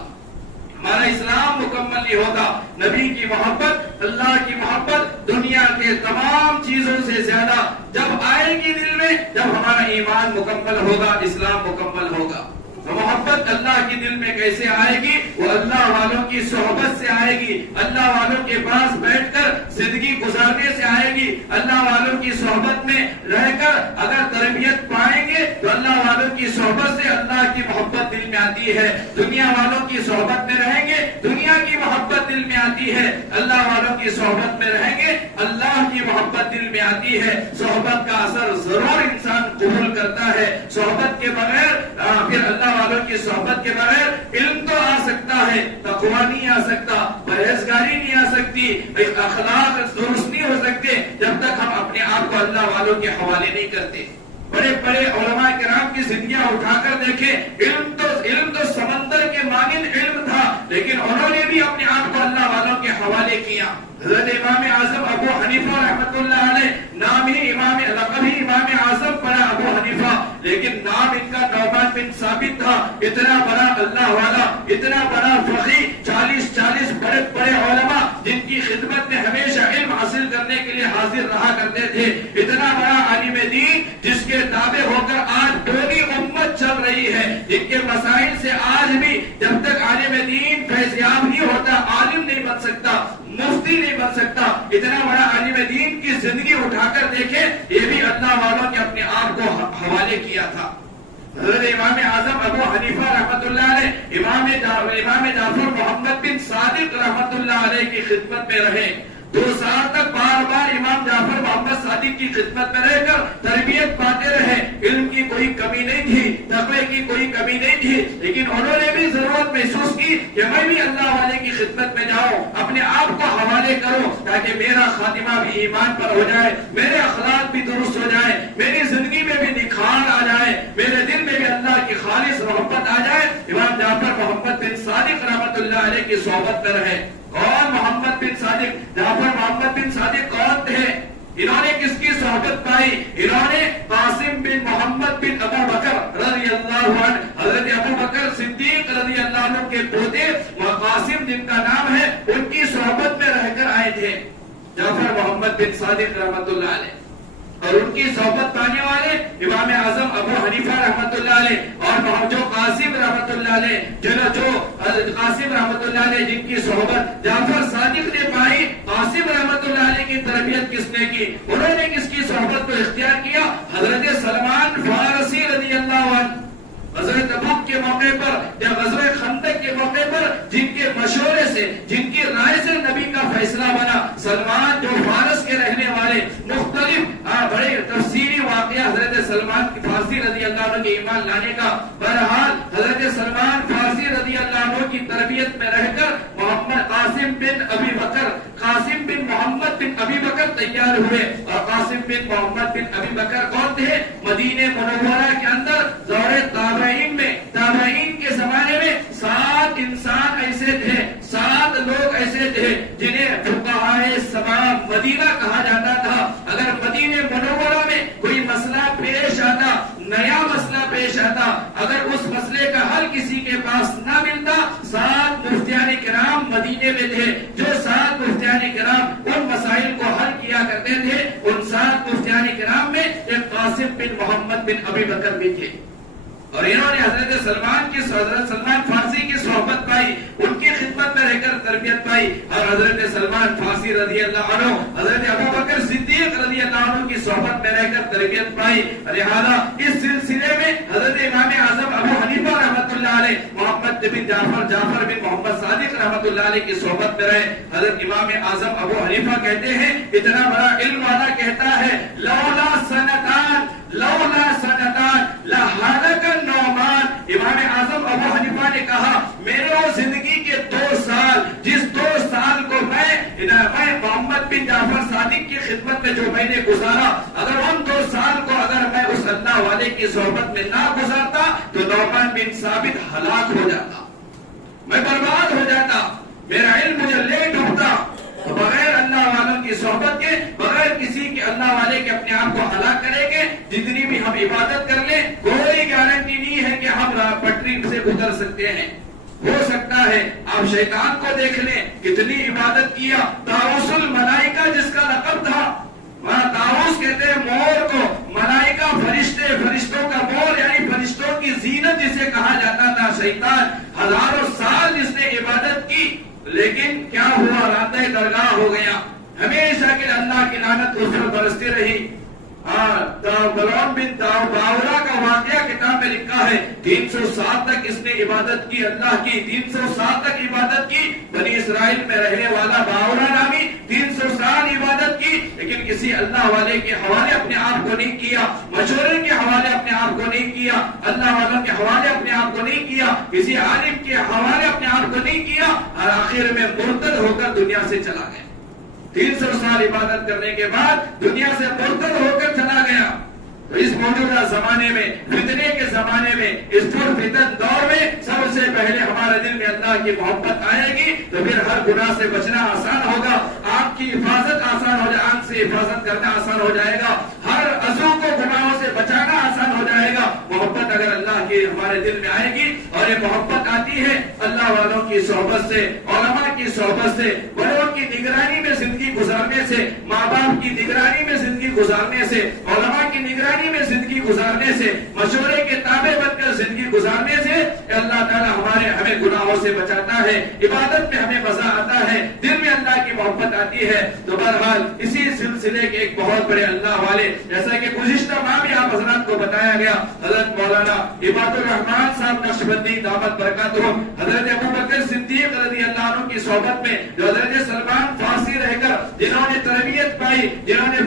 ہمارا اسلام مکمل نہیں ہوگا. نبی کی محبت، اللہ کی محبت دنیا کے تمام چیزوں سے زیادہ جب آئے گی دل میں، جب ہمارا ایمان مکمل ہوگا، اسلام مکمل ہوگا. محبت اللہ کی دل میں کیسے آئے گی؟ وہ اللہ والوں کی صحبت سے آئے گی، اللہ والوں کے پاس بیٹھ کر زندگی گزارنے سے آئے گی. اللہ والوں کی صحبت میں رہ کر اگر تربیت پائیں گے تو اللہ والوں کی صحبت سے اللہ کی محبت دل میں آتی ہے. دنیا والوں کی صحبت میں رہیں گے، دنیا کی محبت دل میں آتی ہے. اللہ والوں کی صحبت میں رہیں گے، اللہ کی محبت دل میں آتی ہے. صحبت کا اثر ضرور انسان قبول کرتا ہے. صحبت کے بغیر پھر اللہ والوں کی صحبت کے بغیر علم تو آ سکتا ہے، تقوی نہیں آ سکتا، پرہیزگاری نہیں آ سکتی، اخلاق درست نہیں ہو سکتے جب تک ہم اپنے آپ کو اللہ والوں کے حوالے نہیں کرتے. بڑے بڑے علماء کرام کی زندگیاں اٹھا کر دیکھیں، علم تو سمندر کے مانند علم تھا، لیکن انہوں نے بھی اپنے آپ کو اللہ والوں کے حوالے کیا. حضرت امام اعظم ابو حنیفہ رحمۃ اللہ علیہ نام ہی لقب ہی امام اعظم پڑا ابو حنیفہ، لیکن نام ان کا نعمان بن ثابت تھا. اتنا بڑا اللہ والا، اتنا بڑا فقیہ، 40 بڑے بڑے علماء جن کی خدمت میں ہمیشہ علم حاصل کرنے کے لیے حاضر رہا کرتے تھے. اتنا بڑا عالم دین جس کے تابع ہو کر آج پوری امت چل رہی ہے، جن کے مسائل سے آج بھی جب تک عالم دین فیضیاب نہیں ہوتا عالم نہیں بن سکتا، مفتی نہیں بن سکتا. اتنا بڑا عالم دین کی زندگی اٹھا کر دیکھیں، یہ بھی اللہ والوں نے اپنے آپ کو حوالے کیا تھا. حضرت امام اعظم ابو حنیفہ رحمۃ اللہ علیہ امام جعفر محمد بن صادق رحمۃ اللہ علیہ کی خدمت میں رہے. 2 سال تک بار بار امام جعفر محمد صادق کی خدمت میں رہ کر تربیت پاتے رہے. علم کی کوئی کمی نہیں تھی، تقوی کی کوئی کمی نہیں تھی، لیکن انہوں نے بھی ضرورت محسوس کی کہ میں بھی اللہ والے کی خدمت میں جاؤں، اپنے آپ کو حوالے کروں تاکہ میرا خاتمہ بھی ایمان پر ہو جائے، میرے اخلاق بھی درست ہو جائے، میری زندگی میں بھی نکھار آ جائے، میرے دل میں بھی اللہ کی خالص محبت آ جائے. امام جعفر محمد بن صادق رحمۃ اللہ علیہ کی صحبت میں رہے. کون محمد بن صادق؟ جعفر محمد بن صادق کون تھے؟ انہوں نے کس کی صحبت پائی؟ انہوں نے قاسم بن محمد بن ابو بکر رضی اللہ عنہ، حضرت ابو بکر صدیق رضی اللہ عنہ کے پوتے قاسم جن کا نام ہے، ان کی صحبت میں رہ کر آئے تھے جعفر محمد بن صادق رحمۃ اللہ علیہ. اور ان کی صحبت پانے والے امام اعظم ابو حنیفہ رحمۃ اللہ علیہ اور جو قاسم رحمۃ اللہ علیہ قاسم رحمۃ اللہ علیہ جن کی صحبت جعفر صادق نے پائی. قاسم رحمۃ اللہ علیہ کی تربیت کس نے کی؟ انہوں نے کس کی صحبت کو اختیار کیا؟ حضرت سلمان فارسی رضی اللہ عنہ. غزوہ تبوک کے موقع پر یا غزوہ خندق کے موقع پر جن کے مشورے سے، جن کی رائے سے نبی کا فیصلہ بنا، سلمان جو فارس کے رہنے والے، مختلف بڑے تفصیلی واقعہ حضرت سلمان کی فارسی رضی اللہ عنہ کے ایمان لانے کا. بہرحال حضرت سلمان فارسی رضی اللہ عنہ کی تربیت میں رہ کر محمد قاسم بن محمد بن ابی بکر تیار ہوئے. اور قاسم بن محمد بن ابی بکر کون تھے؟ مدینہ منورہ کے اندر دور تابعین کے زمانے میں 7 انسان ایسے تھے، 7 لوگ ایسے تھے جنہیں فقہائے سبع مدینہ کہا جاتا تھا. اگر مدینہ منورہ میں کوئی مسئلہ پیش آتا، نیا مسئلہ پیش آتا، اگر اس مسئلے کا حل کسی کے پاس نہ ملتا، 7 مفتیان کرام مدینے میں تھے. جو 7 مفتیان کرام ان مسائل کو حل کیا کرتے تھے، ان 7 مفتیان کرام میں ایک قاسم بن محمد بن ابی بکر بھی تھے. اور انہوں نے حضرت سلمان فارسی کی صحبت پائی، ان کی خدمت میں رہ کر تربیت پائی. اور حضرت سلمان فارسی رضی اللہ عنہ حضرت ابو بکر صدیق رضی اللہ عنہ کی صحبت میں رہ کر تربیت پائی. لہذا اس سلسلے میں حضرت امام اعظم ابو حنیفہ رحمۃ اللہ علیہ محمد بن جعفر بن محمد صادق رحمۃ اللہ علیہ کی صحبت میں رہے. حضرت امام اعظم ابو حنیفہ کہتے ہیں، اتنا بڑا علم والا کہتا ہے، لولا سنتان لہلک النعمان. امام اعظم ابو حنیفہ نے کہا، میرے زندگی کے 2 سال، جس 2 سال کو میں محمد بن جعفر صادق کی خدمت میں جو میں نے گزارا، اگر ان 2 سال کو اگر میں اس اللہ والے کی صحبت میں نہ گزارتا تو نعمان بن ثابت ہلاک ہو جاتا، میں برباد ہو جاتا، میرا علم مجھے لے ڈوبتا. بغیر اللہ والوں کی صحبت کے، بغیر کسی کے اللہ والے کے اپنے آپ کو ہلاک کریں گے. جتنی بھی ہم عبادت کر لیں، کوئی گارنٹی نہیں ہے کہ ہم پٹری سے گزر سکتے ہیں. ہو سکتا ہے اب شیطان کو دیکھ لیں کتنی عبادت کیا. طاؤس الملائکہ جس کا لقب تھا، طاؤس کہتے ہیں مور کو، ملائکہ فرشتے، فرشتوں کا مور یعنی فرشتوں کی زینت جسے کہا جاتا تھا. شیطان ہزاروں سال جس نے عبادت کی، لیکن کیا ہوا؟ راندہ درگاہ ہو گیا. ہمیشہ کے اللہ کی لعنت اس پر برستی رہی. بلعام بن باورا کا واقعہ کتاب میں لکھا ہے. 300 سال تک اس نے عبادت کی اللہ کی، 300 سال تک عبادت کی. بنی اسرائیل میں رہنے والا باورا نامی 300 سال عبادت کی، لیکن کسی اللہ والے کے حوالے اپنے آپ کو نہیں کیا، مشورے کے حوالے اپنے آپ کو نہیں کیا، اللہ والوں کے حوالے اپنے آپ کو نہیں کیا، کسی عالم کے حوالے اپنے آپ کو نہیں کیا، اور آخر میں مرتد ہو کر دنیا سے چلا گیا. 300 سال عبادت کرنے کے بعد دنیا سے مرتد ہو کر چلا گیا. تو اس موجودہ زمانے میں، فتنے کے زمانے میں، اس فتن دور میں سب سے پہلے ہمارے دل میں اللہ کی محبت آئے گی تو پھر ہر گناہ سے بچنا آسان ہوگا. آپ کی حفاظت آسان ہو جائے، آنکھ سے حفاظت کرنا آسان ہو جائے گا، ہر عضو کو گناہوں سے بچانا آسان ہو جائے گا. محبت اگر اللہ کی ہمارے دل میں آئے گی، اور یہ محبت آتی ہے اللہ والوں کی صحبت سے، علماء کی صحبت سے، بڑوں کی نگرانی میں زندگی گزارنے سے، ماں باپ کی نگرانی میں زندگی گزارنے سے، علماء کی نگرانی میں زندگی گزارنے سے، مشورے کے تابع بن کر زندگی گزارنے سے اللہ تعالی ہمیں گناہوں سے بچاتا ہے. عبادت میں ہمیں مزہ آتا ہے، دل میں اللہ کی محبت آتی ہے. تو بہرحال اسی سلسلے کے ایک بہت بڑے اللہ والے، جیسا کہ گزشتہ ماہ میں آپ حضرات کو بتایا گیا، حضرت مولانا عباد الرحمان صاحب نقشبندی دامت برکاتہم، حضرت ابو بکر صدیق رضی اللہ عنہ کی صحبت میں جو حضرت سلمان فارسی رہ کر جنہوں نے تربیت پائی، جنہوں نے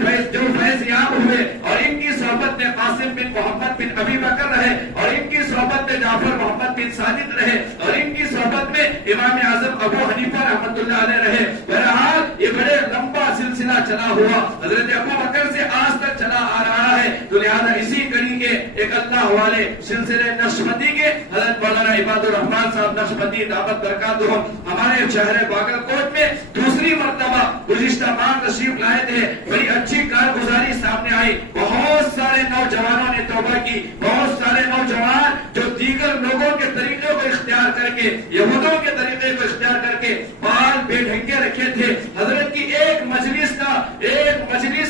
فیض یاب ہوئے، اور ان کی صحبت میں قاسم بن محمد بن ابی بکر رہے، اور ان کی صحبت میں جعفر محمد بن صادق رہے، اور ان کی صحبت میں امام اعظم ابو حنیفہ رحمۃ اللہ علیہ رہے. بہرحال یہ بڑے لمبا سلسلہ چلا ہوا، حضرت ابو بکر سے آج تک چلا آ رہا ہے. تو لہذا اسی کڑی کے ایک اللہ والے سلسلے نقشبندی کے حضرت مولانا عباد الرحمان صاحب نقشبندی دعوت برکاتہم ہمارے شہر باگلکوٹ میں دوسری مرتبہ گزشتہ ماہ تشریف لائے تھے. بڑی اچھی کارگزاری سامنے آئی. بہت سارے نوجوانوں نے توبہ کی، بہت سارے نوجوان جو دیگر لوگوں کے طریقے کو اختیار کر کے، یہودوں کے طریقے کو اختیار کر کے بال بے ڈھنگے رکھے تھے. حضرت کی ایک مجلس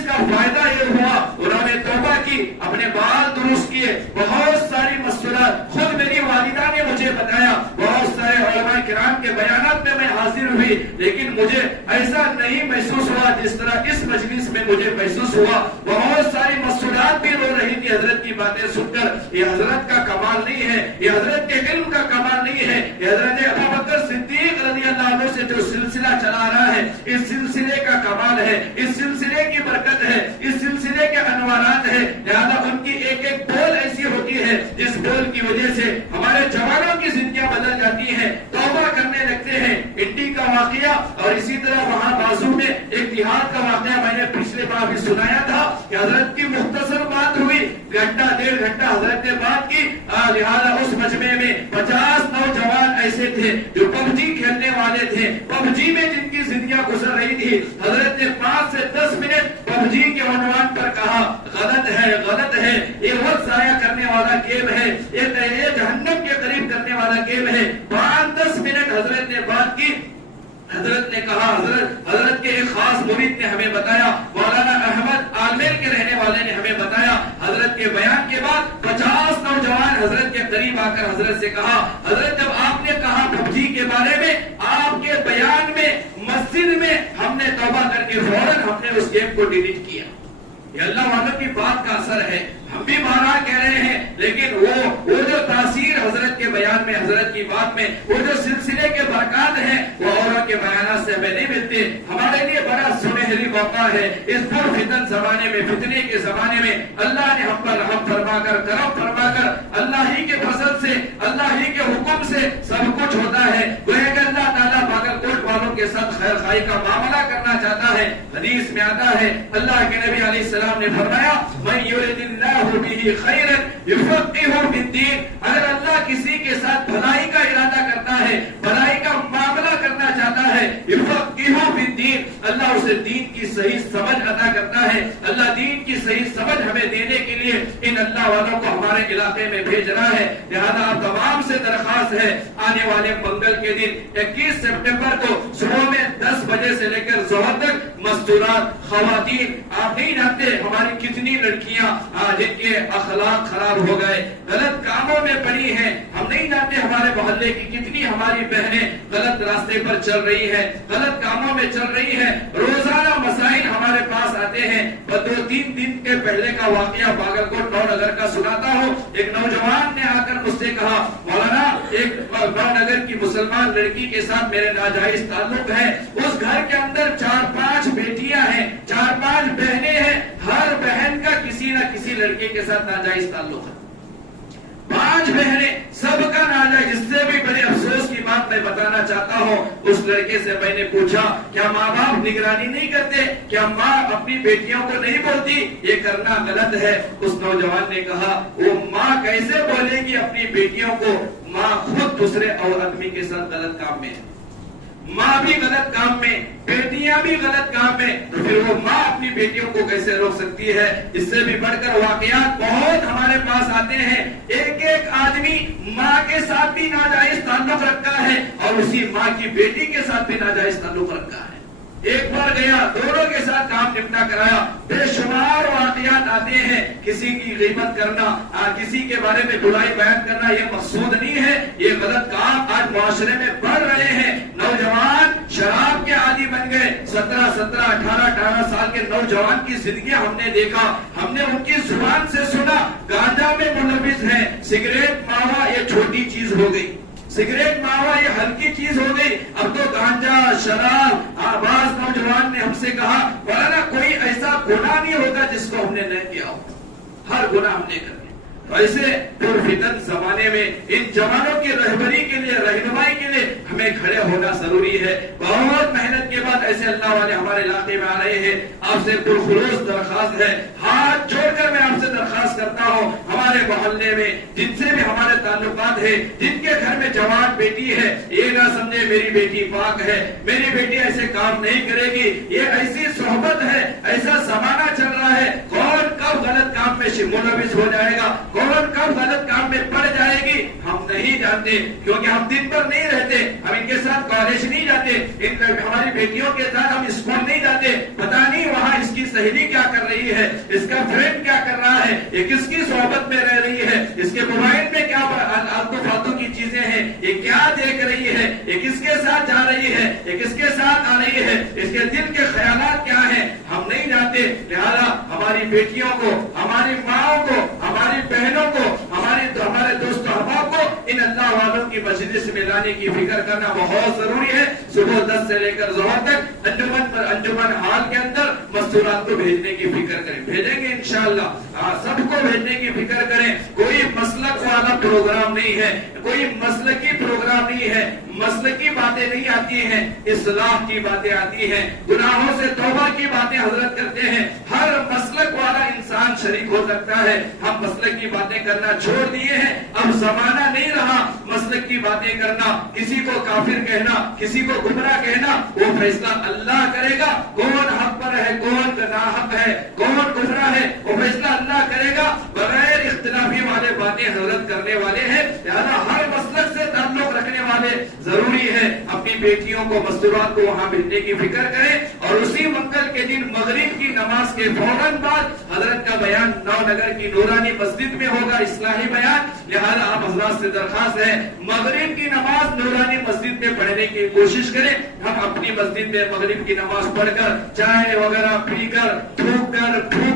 کا فائدہ یہ ہوا، انہوں نے توبہ کی، اپنے بال درست کیے. بہت ساری مشورات خود میری والدہ نے مجھے بتایا، بہت سارے علماء کرام کے بیانات میں میں حاضر ہوئی، لیکن مجھے ایسا نہیں محسوس ہوا جس طرح اس مجلس میں مجھے محسوس ہوا. بہت ساری مشورات بھی رو رہی تھی حضرت کی باتیں سن کر. یہ حضرت کا کمال نہیں ہے، یہ حضرت کے علم کا کمال نہیں ہے، یہ حضرت ابو بکر صدیق رضی اللہ عنہ سے جو سلسلہ چلا رہا ہے، اس سلسلے کا کمال ہے، اس سلسلے کی برکت ہے، اس سلسلے کے انوارات ہے. لہذا ان کی ایک ایک بول ایسی ہوتی ہے جس بول کی وجہ سے ہمارے جوانوں کی زندگیاں بدل جاتی ہیں، توبہ کرنے لگتے ہیں. انڈی کا واقعہ اور اسی طرح وہاں بازو میں ایک دیہات کا واقعہ میں نے پچھلے بار بھی سنایا تھا کہ حضرت کی مختصر بات ہوئی، گھنٹہ 1.5 گھنٹہ حضرت نے بات کی. لہذا اس مجمع میں 50 نوجوان ایسے تھے جو پب جی کھیلنے والے تھے، پب جی میں جن کی زندگیاں گزر رہی تھی. حضرت نے 5 سے 10 منٹ پب جی کے عنوان پر کہا غلط ہے، غلط ہے، یہ وقت ضائع کرنے والا گیم ہے، یہ جہنم کے قریب کرنے والا گیم ہے. 5-10 منٹ حضرت نے بات کی. حضرت نے کہا، حضرت کے ایک خاص مرید نے ہمیں بتایا، مولانا احمد عالمیر کے رہنے والے نے ہمیں بتایا، حضرت کے بیان کے بعد 50 نوجوان حضرت کے قریب آ کر حضرت سے کہا، حضرت جب آپ نے کہا پب جی کے بارے میں، آپ کے بیان میں مسجد میں ہم نے توبہ کر کے فوراً ہم نے اس گیم کو ڈیلیٹ کیا. یہ اللہ والوں کی بات کا اثر ہے. ہم بھی بہرحال کہہ رہے ہیں، لیکن وہ جو تاثیر حضرت کے بیان میں، حضرت کی بات میں، وہ جو سلسلے کے برکات ہیں، وہ اوروں کے بیانات سے ہمیں نہیں ملتے. ہمارے لیے بڑا سنہری موقع ہے اس پر فتن زمانے میں، فتنے کے زمانے میں. اللہ نے ہم پر رحم فرما کر، کرم فرما کر، اللہ ہی کے فضل سے، اللہ ہی کے حکم سے سب کچھ ہوتا ہے. گویا کہ اللہ تعالیٰ باگلکوٹ والوں کے ساتھ خیر خائی کا معاملہ کرنا چاہتا ہے. حدیث میں آتا ہے، اللہ کے نبی علیہ السلام نے فرمایا، من یرد اللہ به خیرا یفقهہ فی الدین. اگر اللہ کسی کے ساتھ بھلائی کا ارادہ کرتا ہے، بھلائی کا معاملہ کرنا چاہتا ہے یفقہہ فی الدین، اللہ اسے دین کی صحیح سمجھ عطا کرتا ہے۔ اللہ دین کی صحیح سمجھ ہمیں دینے کے لیے ان اللہ والوں کو ہمارے علاقے میں بھیج رہا ہے۔ لہذا آپ تمام سے درخواست ہے، آنے والے منگل کے دن 21 سپٹمبر کو صبح میں 10 بجے سے لے کر ظہر تک مستورات خواتین، آپ نہیں جانتے ہماری کتنی لڑکیاں جن کے اخلاق خراب ہو گئے، غلط کاموں میں پڑی ہیں، ہم نہیں جانتے ہمارے محلے کی کتنی ہماری بہنیں غلط راستے پر چل رہی ہیں، غلط کاموں میں چل رہی ہیں۔ روزانہ مسائل ہمارے پاس آتے ہیں۔ 2-3 دن کے پہلے کا واقعہ باگلکوٹ نو نگر کا سناتا ہوں۔ ایک نوجوان نے آ کر مجھ سے کہا، مولانا ایک نو نگر کی مسلمان لڑکی کے ساتھ میرے ناجائز تعلق ہے، اس گھر کے اندر 4-5 بیٹیاں ہیں، 4-5 بہنیں ہیں، ہر بہن کا کسی نہ کسی لڑکے کے ساتھ ناجائز تعلق ہے، 5 بہنیں، سب کا ناجائز۔ اس سے بھی بڑے افسوس کی بات میں بتانا چاہتا ہوں، اس لڑکے سے میں نے پوچھا کیا ماں باپ نگرانی نہیں کرتے، کیا ماں اپنی بیٹیوں کو نہیں بولتی یہ کرنا غلط ہے؟ اس نوجوان نے کہا وہ ماں کیسے بولے گی اپنی بیٹیوں کو، ماں خود دوسرے اور آدمی کے ساتھ غلط کام میں ہے، ماں بھی غلط کام میں، بیٹیاں بھی غلط کام میں، تو پھر وہ ماں اپنی بیٹیوں کو کیسے روک سکتی ہے؟ اس سے بھی بڑھ کر واقعات بہت ہمارے پاس آتے ہیں۔ ایک آدمی ماں کے ساتھ بھی ناجائز تعلق رکھا ہے اور اسی ماں کی بیٹی کے ساتھ بھی ناجائز تعلق رکھا ہے۔ ایک بار گیا، دونوں کے ساتھ کام نپٹا کرایا، بے شمار واقعات آتے ہیں۔ کسی کی غیبت کرنا، کسی کے بارے میں برائی بیان کرنا یہ مقصود نہیں ہے، یہ غلط کام آج معاشرے میں بڑھ رہے ہیں۔ نوجوان شراب کے عادی بن گئے، 17 18 سال کے نوجوان کی زندگیاں ہم نے دیکھا، ہم نے ان کی زبان سے سنا، گانجا میں ملوث ہیں، سگریٹ ماوا یہ چھوٹی چیز ہو گئی، سگریٹ ماوا یہ ہلکی چیز ہو گئی، اب تو گانجا شراب۔ بعض نوجوان نے ہم سے کہا مولانا کوئی ایسا گناہ نہیں ہوگا جس کو ہم نے نہیں کیا ہو، ہر گناہ ہم نے کر دیا۔ ایسے پرفتن زمانے میں ان جوانوں کی رہبری کے لیے، رہنمائی کے لیے ہمیں کھڑے ہونا ضروری ہے۔ بہت محنت کے بعد ایسے اللہ والے ہمارے علاقے میں آ رہے ہیں۔ آپ سے پرخلوص درخواست ہے، ہاتھ جوڑ کر میں آپ سے درخواست کرتا ہوں، ہمارے محلے میں جن سے بھی ہمارے تعلقات ہیں، جن کے گھر میں جوان بیٹی ہے، یہ نہ سمجھے میری بیٹی پاک ہے، میری بیٹی ایسے کام نہیں کرے گی، یہ ایسی صحبت ہے، ایسا زمانہ چل رہا ہے، کون کب غلط کام میں ملوث ہو جائے گا، کون کب غلط کام میں پڑ جائے گی ہم نہیں جانتے، کیونکہ ہم دن پر نہیں رہتے، ہم ان کے ساتھ کالج نہیں جاتے، ہماری بیٹیوں کے ساتھ ہم اسکول نہیں جاتے، پتہ نہیں وہاں اس کی سہیلی کیا کر رہی ہے، اس کا فرینڈ کیا کر رہا ہے، یہ کس کی صحبت میں رہ رہی ہے، اس کے موبائل میں کیا آلتو فالتو کی چیزیں ہیں، یہ کیا دیکھ رہی ہے، یہ کس کے ساتھ جا رہی ہے، یہ کس کے ساتھ آ رہی ہے، اس کے دل کے خیالات کیا ہیں ہم نہیں جانتے۔ لہذا ہماری بیٹیوں کو، ہماری ماؤں کو، ہماری بہنوں کو، ہمارے دوست احباب کو ان اللہ والوں کی مجلس میں لانے کی فکر کرنا بہت ضروری ہے۔ صبح 10 سے لے کر ظہر تک انجمن ہال کے اندر مستورات کو بھیجنے کی فکر کریں، بھیجیں گے انشاءاللہ، سب کو بھیجنے کی فکر کریں۔ کوئی مسلک والا پروگرام نہیں ہے، کوئی مسلکی پروگرام نہیں ہے، مسلکی باتیں نہیں آتی ہیں، اصلاح کی باتیں آتی ہیں، گناہوں سے توبہ کی باتیں حضرت کرتے ہیں۔ ہر مسلک والا انسان شریک ہو سکتا ہے۔ ہم مسلک کی باتیں کرنا چھوڑ دیے ہیں، اب زمانہ نہیں رہا مسلک کی باتیں کرنا، کسی کو کافر کہنا، کسی کو گمراہ کہنا، وہ فیصلہ اللہ کرے گا، کون حق پر ہے، کون ناحق ہے، کون گمراہ ہے، وہ فیصلہ اللہ کرے گا، بغیر اختلافی والے باتیں حضرت کرنے والے ہیں۔ لہذا ہر مسلک سے تعلق رکھنے والے ضروری ہے اپنی بیٹیوں کو مستورات کو وہاں بھیجنے کی فکر کریں، اور اسی منگل کے دن مغرب کی نماز کے فوراً بعد حضرت کا بیان نو نگر کی نورانی مسجد میں ہوگا، اصلاحی بیان۔ لہذا آپ حضرات سے درخواست ہے مغرب کی نماز نورانی مسجد میں پڑھنے کی کوشش کریں۔ ہم اپنی مسجد میں مغرب کی نماز پڑھ کر چائے وغیرہ پی کر تھوک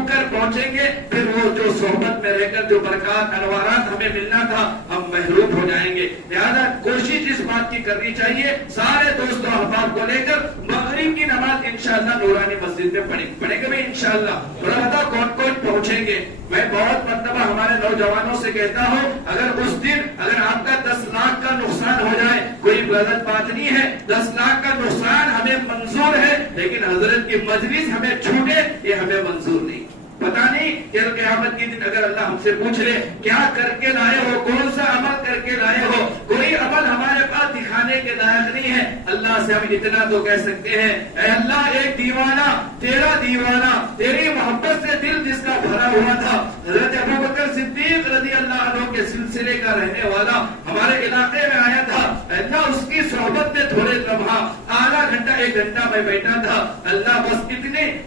کر پہنچیں گے، پھر وہ جو صحبت میں رہ کر جو برکات انوارات ہمیں ملنا تھا ہم محروم ہو جائیں گے۔ لہذا کوشش اس بات کی کرنی چاہیے سارے دوستوں احباب کو لے کر مغرب کی نماز انشاءاللہ نورانی مسجد میں پڑھیں گے بھی انشاءاللہ۔ بتا کون کون پہنچیں گے؟ میں بہت مرتبہ ہمارے نوجوانوں سے کہتا ہوں اگر اس دن اگر آپ کا 10 لاکھ کا نقصان ہو جائے کوئی غلط بات نہیں ہے، 10 لاکھ کا نقصان ہمیں منظور ہے، لیکن حضرت کی مجلس ہمیں چھوٹے یہ ہمیں منظور نہیں۔ پتا نہیں کہ قیامت کے دن اگر اللہ ہم سے پوچھ لے کیا کر کے لائے ہو، کون سا عمل کر کے لائے ہو، کوئی عمل ہمارے پاس دکھانے کے لائق نہیں ہے. اللہ سے ہم اتنا تو کہہ سکتے ہیں، اے اللہ ایک دیوانہ، تیرا دیوانہ، تیری محبت سے دل جس کا بھرا ہوا تھا، حضرت ابوبکر صدیق رضی اللہ عنہ کے سلسلے کا رہنے والا ہمارے علاقے میں آیا تھا. اللہ اس کی صحبت میں تھوڑے لمحہ، آدھا گھنٹہ، 1 گھنٹہ میں بیٹھا تھا. اللہ بس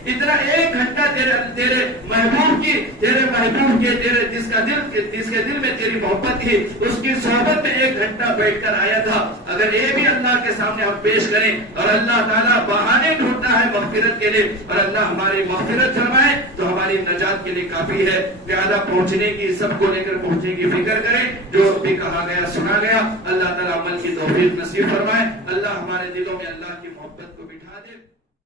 اتنا 1 گھنٹہ تیرے محبوب کی، تیرے محبوب کے، تیرے جس کے دل میں تیری محبت تھی، اس کی صحبت میں 1 گھنٹہ بیٹھ کر آیا تھا. اگر یہ بھی اللہ کے سامنے ہم پیش کریں اور اللہ تعالیٰ بہانے ڈھونڈتا ہے مغفرت کے لیے اور اللہ ہماری مغفرت فرمائے تو ہماری نجات کے لیے کافی ہے. لہذا پہنچنے کی، سب کو لے کر پہنچنے کی فکر کریں. جو بھی کہا گیا سنا گیا، اللہ تعالیٰ عمل کی توفیق نصیب فرمائے. اللہ ہمارے دلوں میں اللہ کی محبت کو بٹھا دے.